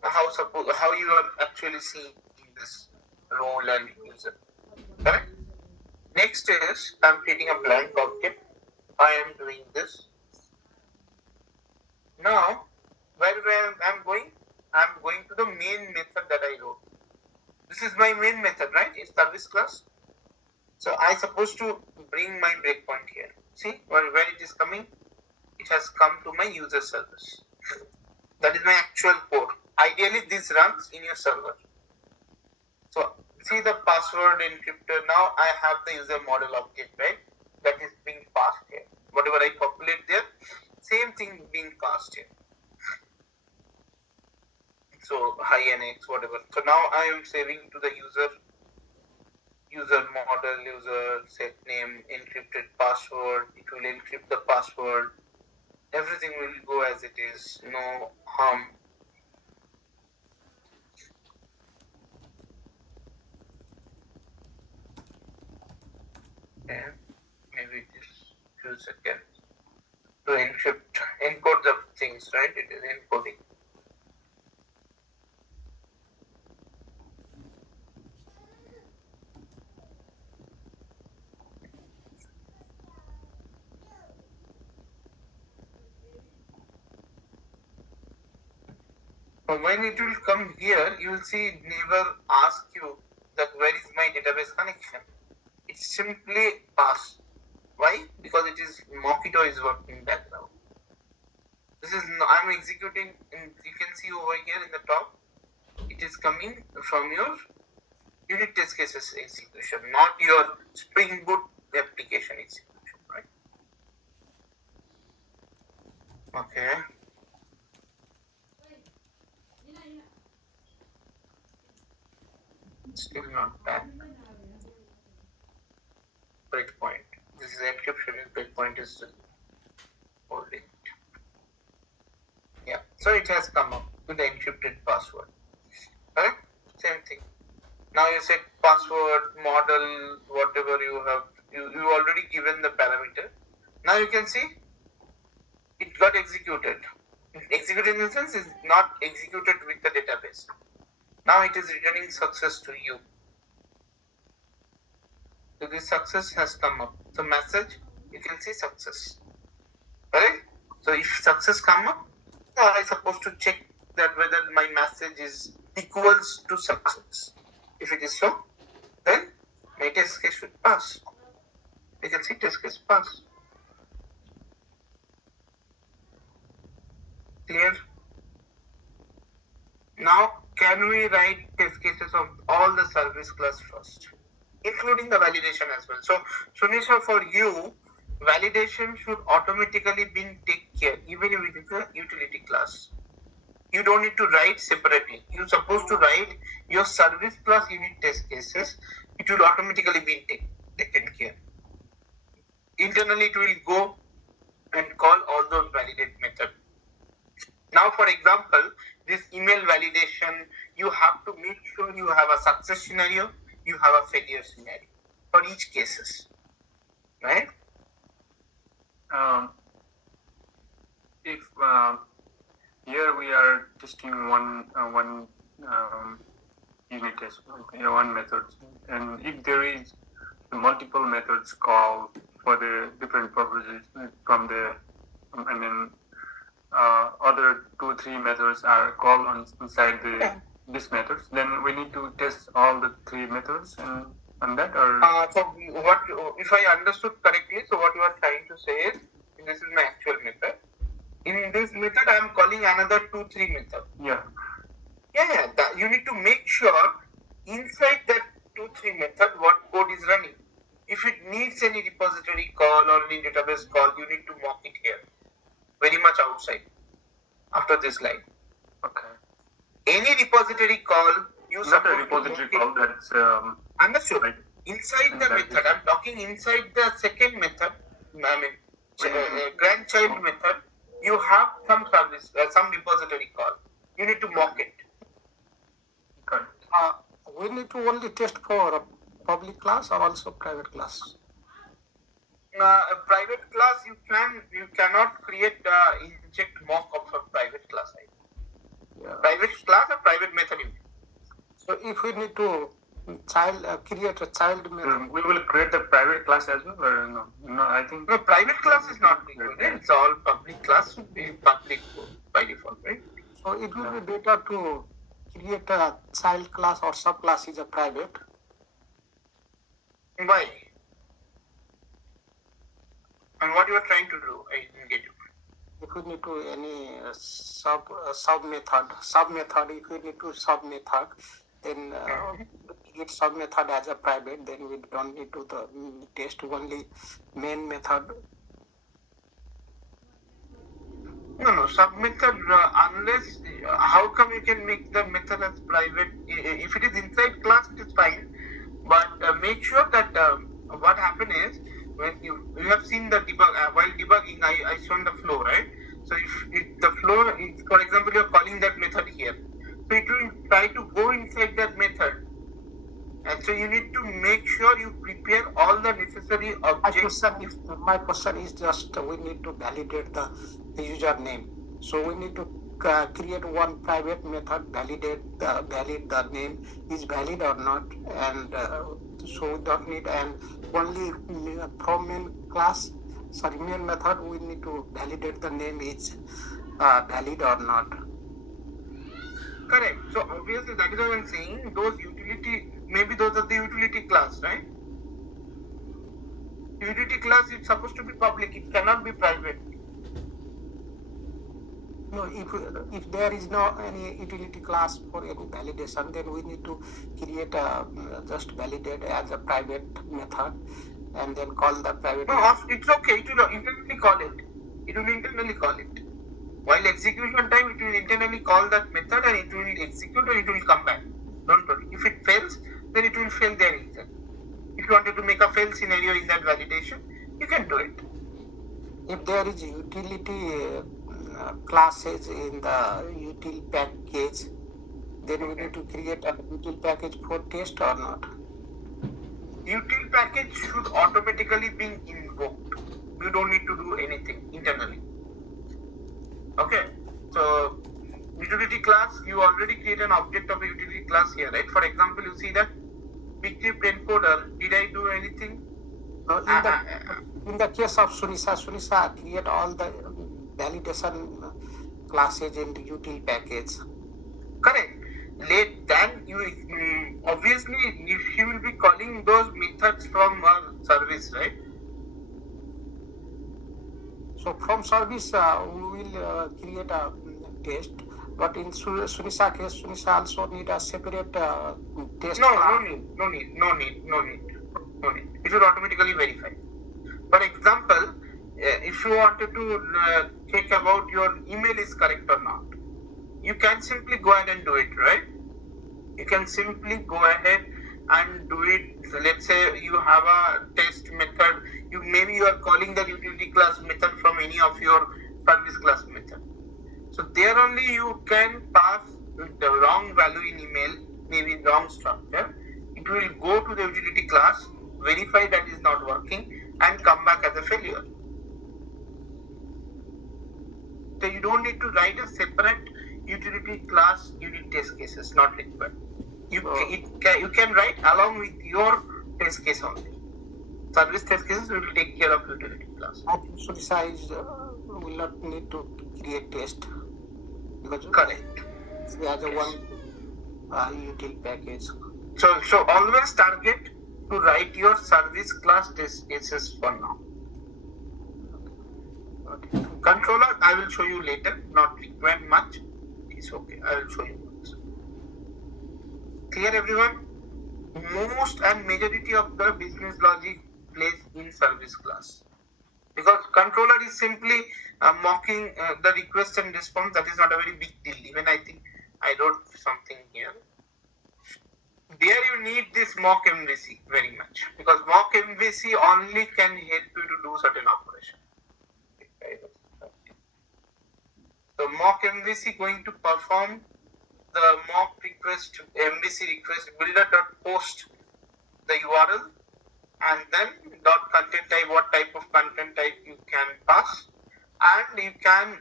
How you are actually seeing this role and user. Correct? Next is I'm creating a blank object. I am doing this. Now where I'm going? I'm going to the main method that I wrote. This is my main method, right? It's service class. So I supposed to bring my breakpoint here. See where it is coming? It has come to my user service. That is my actual code. Ideally, this runs in your server. So see the password encryptor. Now I have the user model object, right? That is being passed here. Whatever I populate there, same thing being passed here. So hi NX, whatever. So now I am saving to the user model, user set name, encrypted password. It will encrypt the password. Everything will go as it is. No harm. Okay. Maybe it is few seconds to encode the things, right? It is encoding. When it will come here, you will see it never ask you that where is my database connection. It's simply pass. Why? Because it is Mockito is working background. This is I'm executing. You can see over here in the top. It is coming from your unit test cases execution, not your Spring Boot application execution, right? Okay. Still not back. Breakpoint. This is encryption. Breakpoint is still holding. Yeah. So it has come up with the encrypted password. Correct? Same thing. Now you set password, model, whatever you have. You already given the parameter. Now you can see it got executed. Executed in the sense is not executed with the database. Now it is returning success to you. So this success has come up. So message, you can see success. Correct? So if success come up, I supposed to check that whether my message is equals to success. If it is so, then my test case should pass. You can see test case pass. Clear? Now, can we write test cases of all the service class first, including the validation as well? So, Sunisha, for you, validation should automatically be take care, even if it is a utility class. You don't need to write separately. You're supposed to write your service class unit test cases. It will automatically be taken care. Internally, it will go and call all those validate methods. Now, for example, this email validation, you have to make sure you have a success scenario, you have a failure scenario for each cases, right? If here we are testing one unit test, one method, and if there is multiple methods called for the different purposes from the and then other 2-3 methods are called inside this methods, then we need to test all the 3 methods and on that, or so what if I understood correctly? So what you are trying to say is this is my actual method. In this method, I am calling another 2-3 method. Yeah. You need to make sure inside that 2-3 method what code is running. If it needs any repository call or any database call, you need to mock it here, very much outside. After this line, Okay. any repository call you Not a suppose to repository mock it. call. That's Understood. like Inside the like method, I'm talking inside the second method, I mean, grandchild method, you have some service, some repository call. You need to mock it. correct. We need to only test for a public class or also private class. A private class, you cannot create inject mock of a private class. Yeah. Private class or private method. So if we need to create a child method, We will create the private class as well, or no? No, I think No, private class is not legal, right? It's all public class should be public by default, right? so it will be better to create a child class or subclass is a private. Why? And what you are trying to do? I didn't get you. If we need to any sub method, if we need to sub method, then create sub method as a private. Then we don't need to test only main method. No, sub method unless how come you can make the method as private? If it is inside class, it is fine. But make sure that what happen is when you have seen the debug while debugging, I shown the flow, right? So if the flow is, for example, you are calling that method here, so it will try to go inside that method, and so you need to make sure you prepare all the necessary objects. My question is just we need to validate the username. So we need to create one private method, valid the name is valid or not, and so we don't need, and only from main method we need to validate the name is valid or not. Correct. So obviously that is what I'm saying. Those maybe those are the utility class, right? Utility class is supposed to be public. It cannot be private. No, if there is no any utility class for any validation, then we need to create just validate as a private method and then call the private. No, it's okay. It will internally call it. While execution time, it will internally call that method and it will execute and it will come back. Don't worry. If it fails, then it will fail there itself. If you wanted to make a fail scenario in that validation, you can do it. If there is utility classes in the util package, then we need to create a util package for test or not. Util package should automatically be invoked. You don't need to do anything internally. Okay, so utility class, you already create an object of a utility class here, right? For example, you see that bigcrypt encoder. Did I do anything? In the case of Sunisa create all the validation classes in the util package. Correct. Then you obviously you will be calling those methods from service, right? So from service we will create a test, but in Sunisa case, Sunisa also need a separate test. No need. It will automatically verify. For example, if you wanted to check about your email is correct or not, you can simply go ahead and do it, right? You can simply go ahead and do it. So let's say you have a test method. Maybe you are calling the utility class method from any of your service class method. So there only you can pass the wrong value in email, maybe wrong structure. It will go to the utility class, verify that is not working, and come back as a failure. So you don't need to write a separate utility class unit test cases, not required. You can write along with your test case only. Service test cases will take care of utility class. I think Sunisa will not need to create test because correct. We have a one util package. So always target to write your service class test cases for now. Okay. Controller, I will show you later. Not required much. It's okay. I will show you once. Clear, everyone? Most and majority of the business logic plays in service class, because controller is simply mocking the request and response. That is not a very big deal. Even I think I wrote something here. there you need this mock MVC very much, because mock MVC only can help you to do certain operation. So mock MVC going to perform the mock request, MVC request builder.post the URL, and then dot content type, what type of content type you can pass, and you can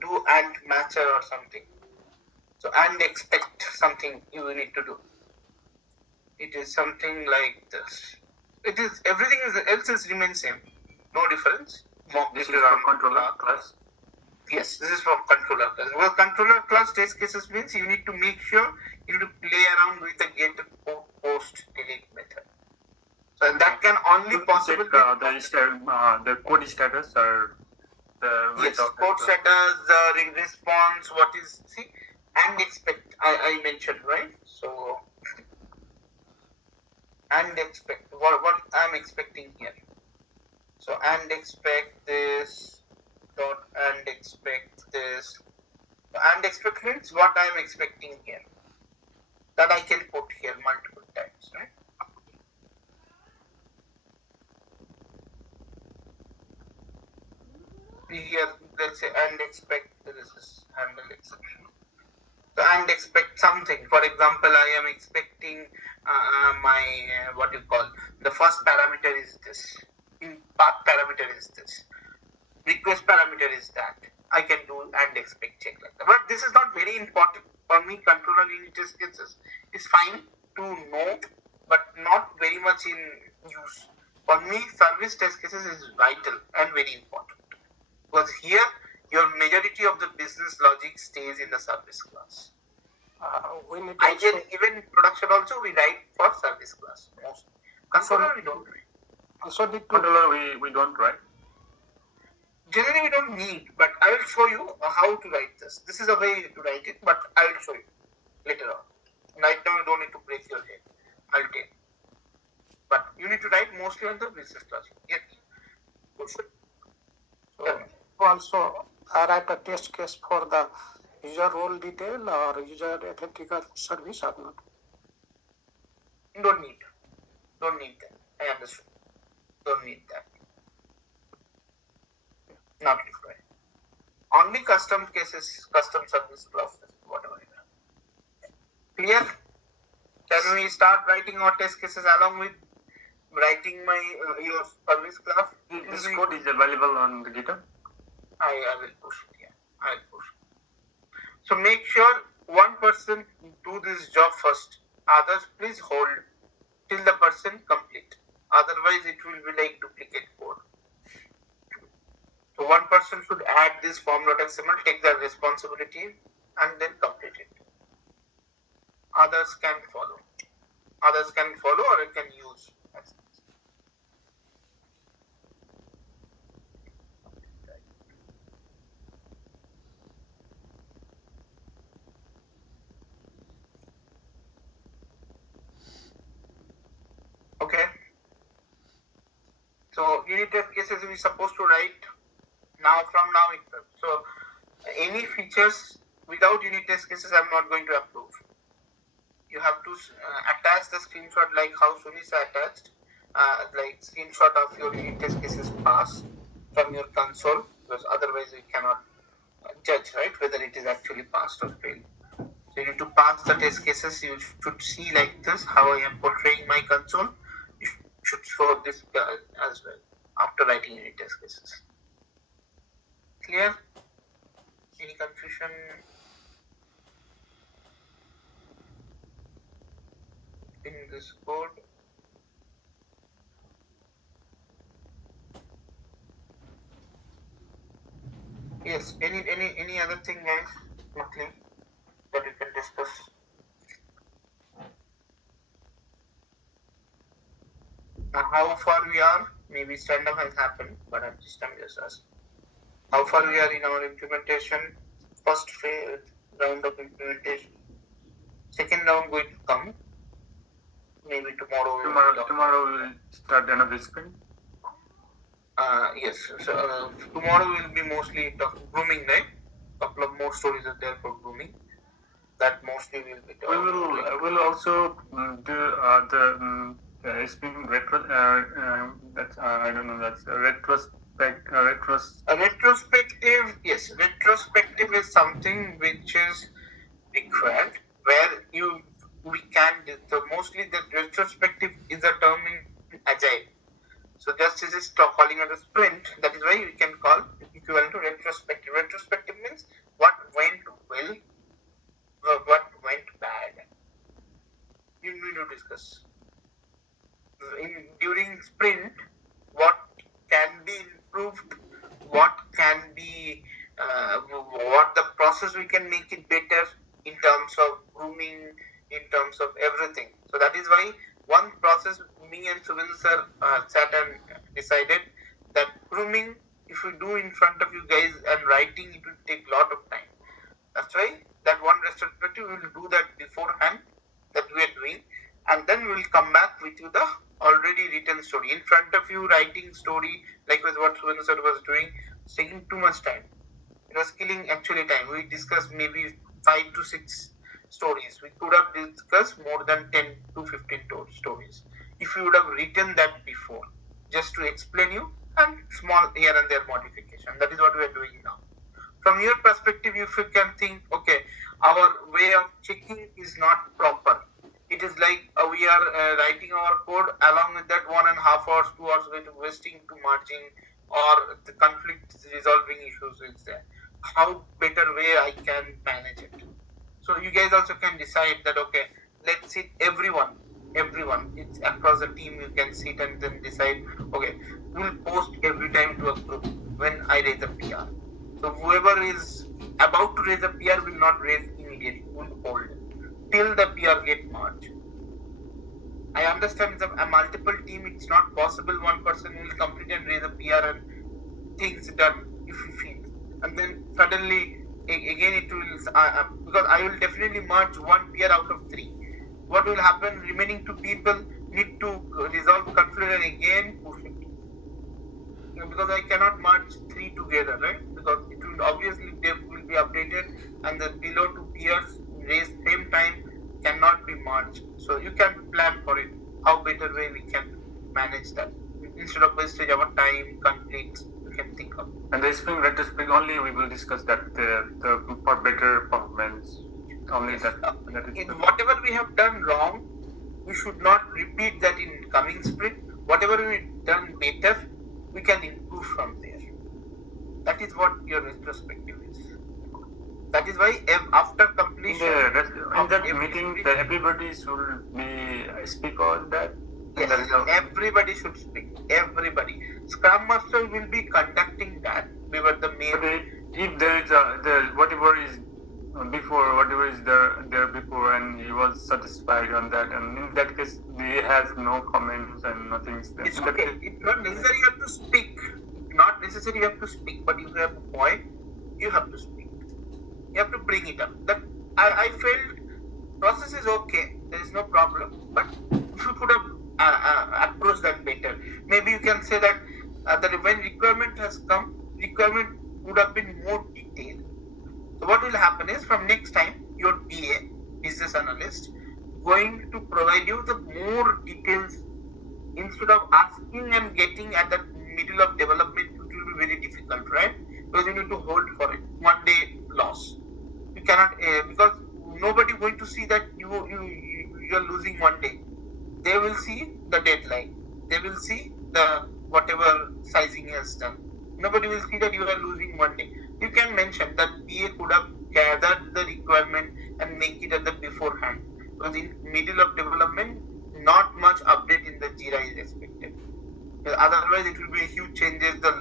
do and matcher or something. So and expect something you need to do. It is something like this. It is everything else is remains same, no difference. Mock This is data for controller class. Yes, this is for controller class. Well, controller class test cases means you need to make sure you need to play around with the get post delete method. So that can only possible the code status or the yes, result. code status, the response, what is see and expect I mentioned, right? So and expect what I'm expecting here. So and expect this dot and expect this. And expect means what I am expecting here. That I can put here multiple times, right? Here, let's say and expect this is handle exception. So and expect something. For example, I am expecting my what you call the first parameter is this. Path parameter is this. Request parameter is that. I can do and expect check like that. But this is not very important for me. Controller unit test cases is fine to know, but not very much in use. For me, service test cases is vital and very important, because here your majority of the business logic stays in the service class. We need Ideally, even in production also we write for service class. Most controller we don't write. also need to Controller we don't write. Generally we don't need, but I will show you how to write this. This is a way to write it, but I will show you later on. Right now you don't need to break your head. I'll tell you. But you need to write mostly on the business logic. Yes. so also write a test case for the user role detail or user ethical service or not. Don't need. Don't need that. I understood. Don't need that. Not required. Only custom cases, custom service classes, whatever. Clear? Can we start writing our test cases along with writing my your service class? This code is available on the GitHub. I will push it. Yeah, I will push it. So make sure one person do this job first. Others please hold till the person complete. Otherwise, it will be like duplicate code. So one person should add this form.xml, take the responsibility, and then complete it. Others can follow. Others can follow or can use. Okay. So unit test cases we are supposed to write now from now itself. So any features without unit test cases I'm not going to approve. You have to attach the screenshot like how Sunisa attached, like screenshot of your unit test cases pass from your console, because otherwise we cannot judge, right, whether it is actually passed or failed. So you need to pass the test cases. You should see like this how I am portraying my console. You should show this as well after writing unit test cases. Clear? Any confusion? In this code? Yes. Any other thing, guys? Quickly that we can discuss. Now, how far we are? Maybe stand up has happened, but at this time just ask. How far we are in our implementation? First round of implementation. Second round going to come. Maybe tomorrow. Tomorrow we will start another sprint. Yes. So tomorrow will be mostly grooming, right? Couple of more stories are there for grooming. That mostly will be We will also do it's been that's I don't know, that's a a retrospective. Yes, retrospective is something which is required where we can. So mostly the retrospective is a term in agile. So just as it's calling it a sprint, that is why we can call equivalent to retrospective. Retrospective means what went well, what went bad. You need to discuss. During sprint, what can be improved, what can be, what the process we can make it better in terms of grooming, in terms of everything. So that is why one process me and Subindhu sir sat and decided that grooming, if we do in front of you guys and writing, it will take a lot of time. That's why that one retrospective we will do that beforehand that we are doing, and then we will come back with you the already written story. In front of you, writing story, like with what Subindhu sir was doing, it's taking too much time. It was killing actually time. We discussed maybe 5 to 6 stories. We could have discussed more than 10 to 15 stories if you would have written that before, just to explain you and small here and there modification. That is what we are doing now. From your perspective, if you can think, okay, our way of checking is not proper. It is like we are writing our code, along with that 1.5 hours, 2 hours wasting to merging or the conflict resolving issues is there. How better way I can manage it? So you guys also can decide that, okay, let's sit everyone, it's across the team, you can sit and then decide, okay, we'll post every time to a group when I raise a PR. So whoever is about to raise a PR will not raise immediately, will hold till the PR get merged. I understand it's a multiple team, it's not possible one person will complete and raise a PR and things done if he feels. And then suddenly again it will, because I will definitely merge one PR out of 3. What will happen? Remaining 2 people need to resolve conflict and again push it. Because I cannot merge 3 together, right? Because it will obviously dev will be updated and the below 2 peers raised same time cannot be merged. So you can plan for it. How better way we can manage that instead of wasting our time, conflicts. We can think of. And the spring retrospect only we will discuss that the for better performance. Only that is whatever we have done wrong, we should not repeat that in coming sprint. Whatever we done better, we can improve from there. That is what your retrospective is. That is why after completion in that meeting, everybody should be speak on that. Yes, everybody should speak. Everybody. Scrum Master will be conducting that. We were the main. But if there is whatever is before, whatever is there before, and he was satisfied on that, and in that case, he has no comments and nothing. It's okay. It's not necessary you have to speak. Not necessary you have to speak, but if you have a point, you have to speak. You have to bring it up. That I felt process is okay. There is no problem, but if you could have approached that better, maybe you can say that when requirement has come, requirement would have been more detailed. So what will happen is from next time, your BA, business analyst, going to provide you the more details instead of asking and getting at the middle of development. It will be very difficult, right? Because you need to hold for it. 1 day loss. You cannot because nobody going to see that you are losing 1 day. They will see the deadline. They will see the whatever sizing has done. Nobody will see that you are losing 1 day. You can mention that BA could have gathered the requirement and make it at the beforehand. Because in middle of development, not much update in the Jira is expected. Otherwise, it will be a huge changes, the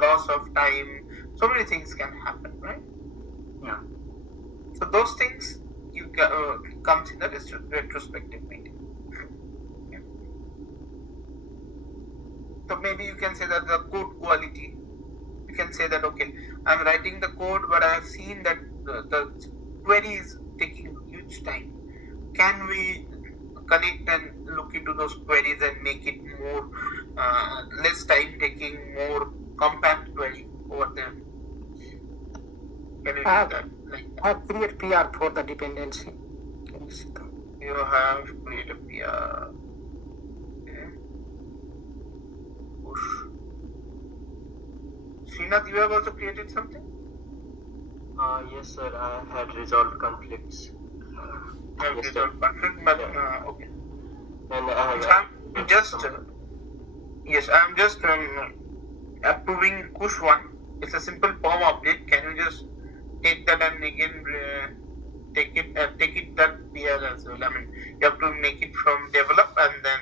loss of time. So many things can happen, right? Yeah. So those things you comes in the retrospective meeting. Yeah. So maybe you can say that the code quality. You can say that, okay, I'm writing the code, but I have seen that the query is taking huge time. Can we connect and look into those queries and make it more less time taking, more compact query over there? Can you do that like that? have create PR for the dependency. Can you see that? You have created a PR. Okay. Push. Srinath, you have also created something? Yes, sir. I had resolved conflicts. Have Yes, resolved conflict, but okay. And I have I'm just yes, I'm just approving push one. It's a simple POM update. Can you just take that and again take it that PR as well? I mean, you have to make it from develop and then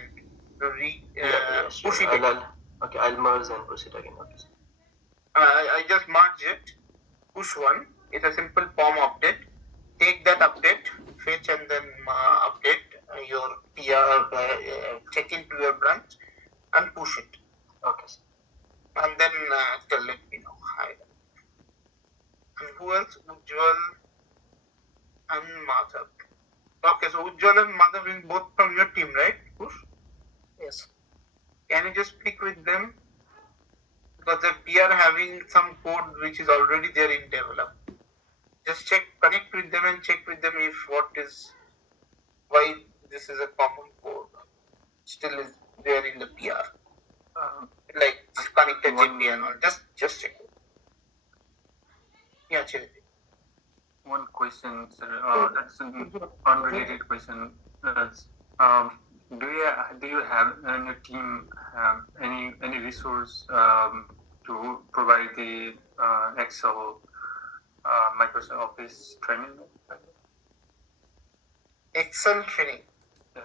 sure. push it again. Okay, I'll merge and push it again. Okay. I just merged it. Push one. It's a simple POM update. Take that update, fetch and then update your PR, check into your branch and push it. Okay, sir. And then tell let me know. Hi. And who else? Ujjwal and Madhav. Okay, so Ujjwal and Madhav is both from your team, right? Push. Yes. Can you just speak with them? Because we are having some code which is already there in develop. Just connect with them and check with them if why this is a common code still is there in the PR. Like connected JP and all. Just check. Yeah, Chiriti. One question, sir. That's an unrelated question. Do you have in your team any resource to provide the Excel Microsoft Office training? Excel training. Yeah.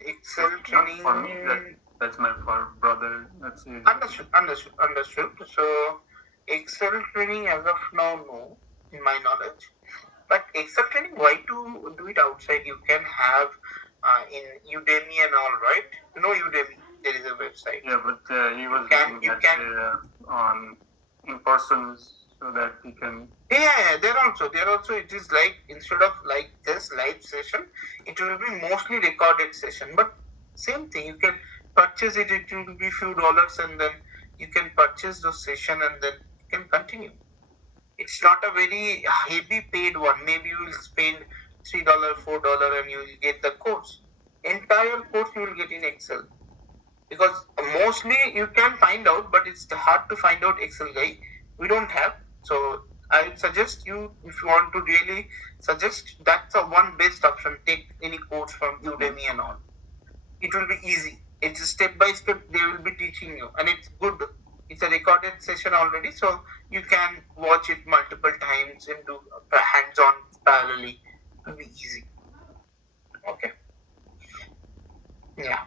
Excel training. Not for me. That's my brother. That's it. Understood. So Excel training as of now, no, in my knowledge. But Excel training, why to do it outside? You can have in Udemy and all, right? You know Udemy, there is a website. Yeah, but he was You can on in person so that he can. Yeah, there also it is like instead of like this live session, it will be mostly recorded session. But same thing, you can purchase it. It will be few dollars, and then you can purchase those session, and then you can continue. It's not a very heavy paid one. Maybe you will spend $3, $4, and you will get the course. Entire course you will get in Excel. Because mostly you can find out, but it's hard to find out Excel guy. We don't have. So I would suggest you, if you want to really suggest, that's a one best option. Take any course from Udemy and all. It will be easy. It's step by step. They will be teaching you, and it's good. It's a recorded session already, so you can watch it multiple times and do hands-on parallelly. It will be easy. Okay. Yeah.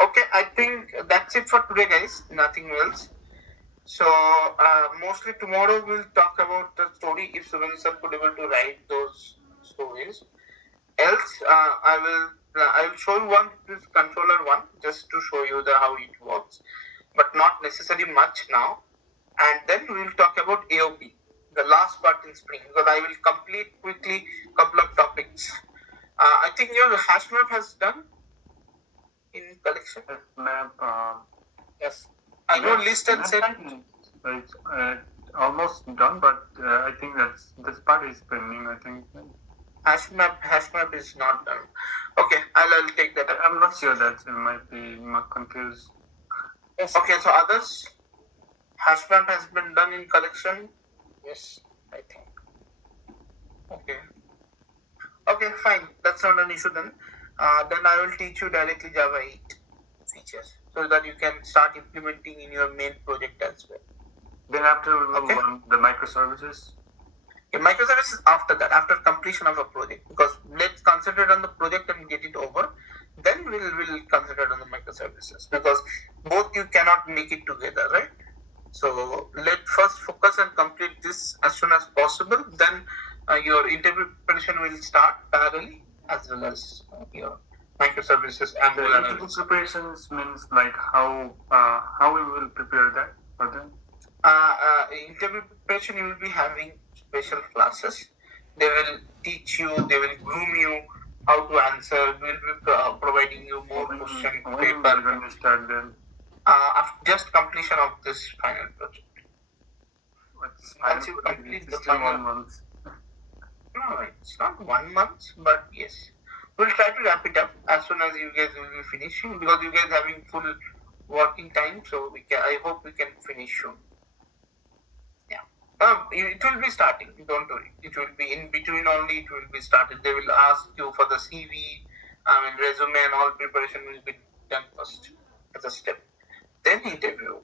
Okay, I think that's it for today, guys. Nothing else. So mostly tomorrow we'll talk about the story if Suren sir could able to write those stories. Else, I will show you this controller one just to show you how it works, but not necessarily much now. And then we will talk about AOP, the last part in Spring, because I will complete quickly couple of topics. I think your hash map has done in collection. Map. Yes. I know list and set. It's almost done, but I think this part is pending. I think Hash map is not done. Okay, I'll take that. I'm not sure that it might be confused. Yes. Okay, so others, hash map has been done in collection. Yes, I think. Okay, fine. That's not an issue then. Then I will teach you directly Java 8 features so that you can start implementing in your main project as well. Then after we move on the microservices. Okay, microservices after that, after completion of a project, because let's concentrate on the project and get it over. Then we'll concentrate on the microservices, because both you cannot make it together, right? So let's first focus and complete this as soon as possible. Then your interview preparation will start parallelly, as well as your microservices and The interview preparations means like how we will prepare that for them. Interview preparation, you will be having special classes. They will teach you, they will groom you how to answer. We will be providing you more question When paper. we're going to start then? After just completion of this final project. Once you complete the still final 1 month. No, it's not 1 month, but yes. We'll try to wrap it up as soon as you guys will be finishing because you guys having full working time, so I hope we can finish soon. Yeah. It will be starting, don't worry. It will be in between only, it will be started. They will ask you for the CV, resume and all preparation will be done first as a step. Then interview.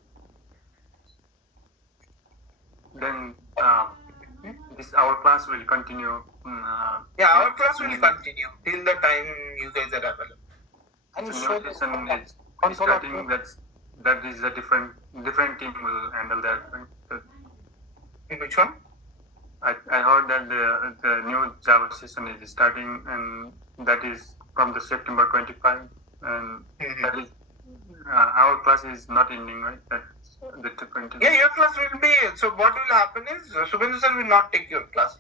Then our class will continue. Our class will continue till the time you guys are available. And New so session is starting. That is a different team will handle that. Right? So Which one? I heard that the new Java session is starting, and that is from the September 25, and that is our class is not ending, right? That's the different. Yeah, your class will be. So what will happen is Subhendu sir will not take your class.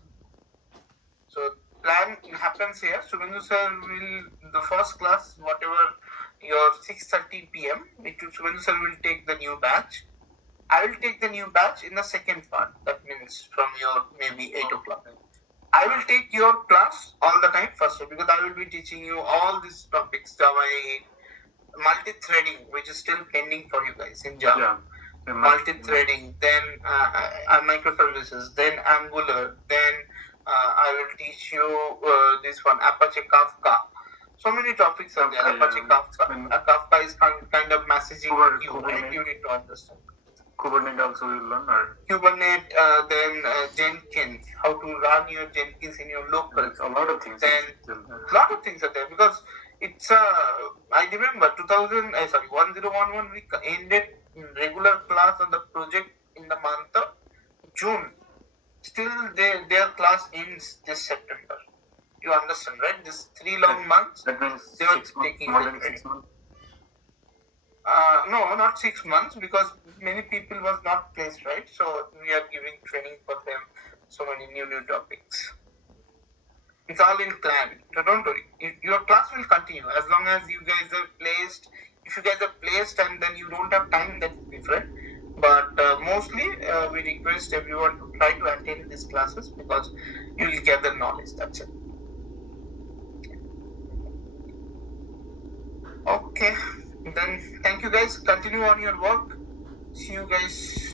So plan happens here. Subhendu sir will the first class whatever your 6:30 p.m. Subhendu sir will take the new batch. I will take the new batch in the second part. That means from your maybe 8 o'clock. I will take your class all the time first because I will be teaching you all these topics, Java 8, multi-threading, which is still pending for you guys in Java. Yeah. Multi-threading, then microservices, then Angular, then I will teach you this one, Apache Kafka. So many topics are there. Apache Kafka. Kafka is kind of messaging queue, right? You need to understand. Kubernetes also will learn, or Kubernetes, then Jenkins, how to run your Jenkins in your local. a lot of things. Then a lot of things are there because it's I remember 1011 we ended regular class on the project in the month of June. Still their class ends this September. You understand, right? This 3 long months. That means they were 6 months, taking more than 6 months. No, not 6 months because many people was not placed, right? So we are giving training for them. So many new topics. It's all in plan. So don't worry. Your class will continue as long as you guys are placed. If you guys are placed and then you don't have time, that's different. But mostly we request everyone to try to attend these classes because you will gather knowledge. That's it. Okay. Then thank you guys. Continue on your work. See you guys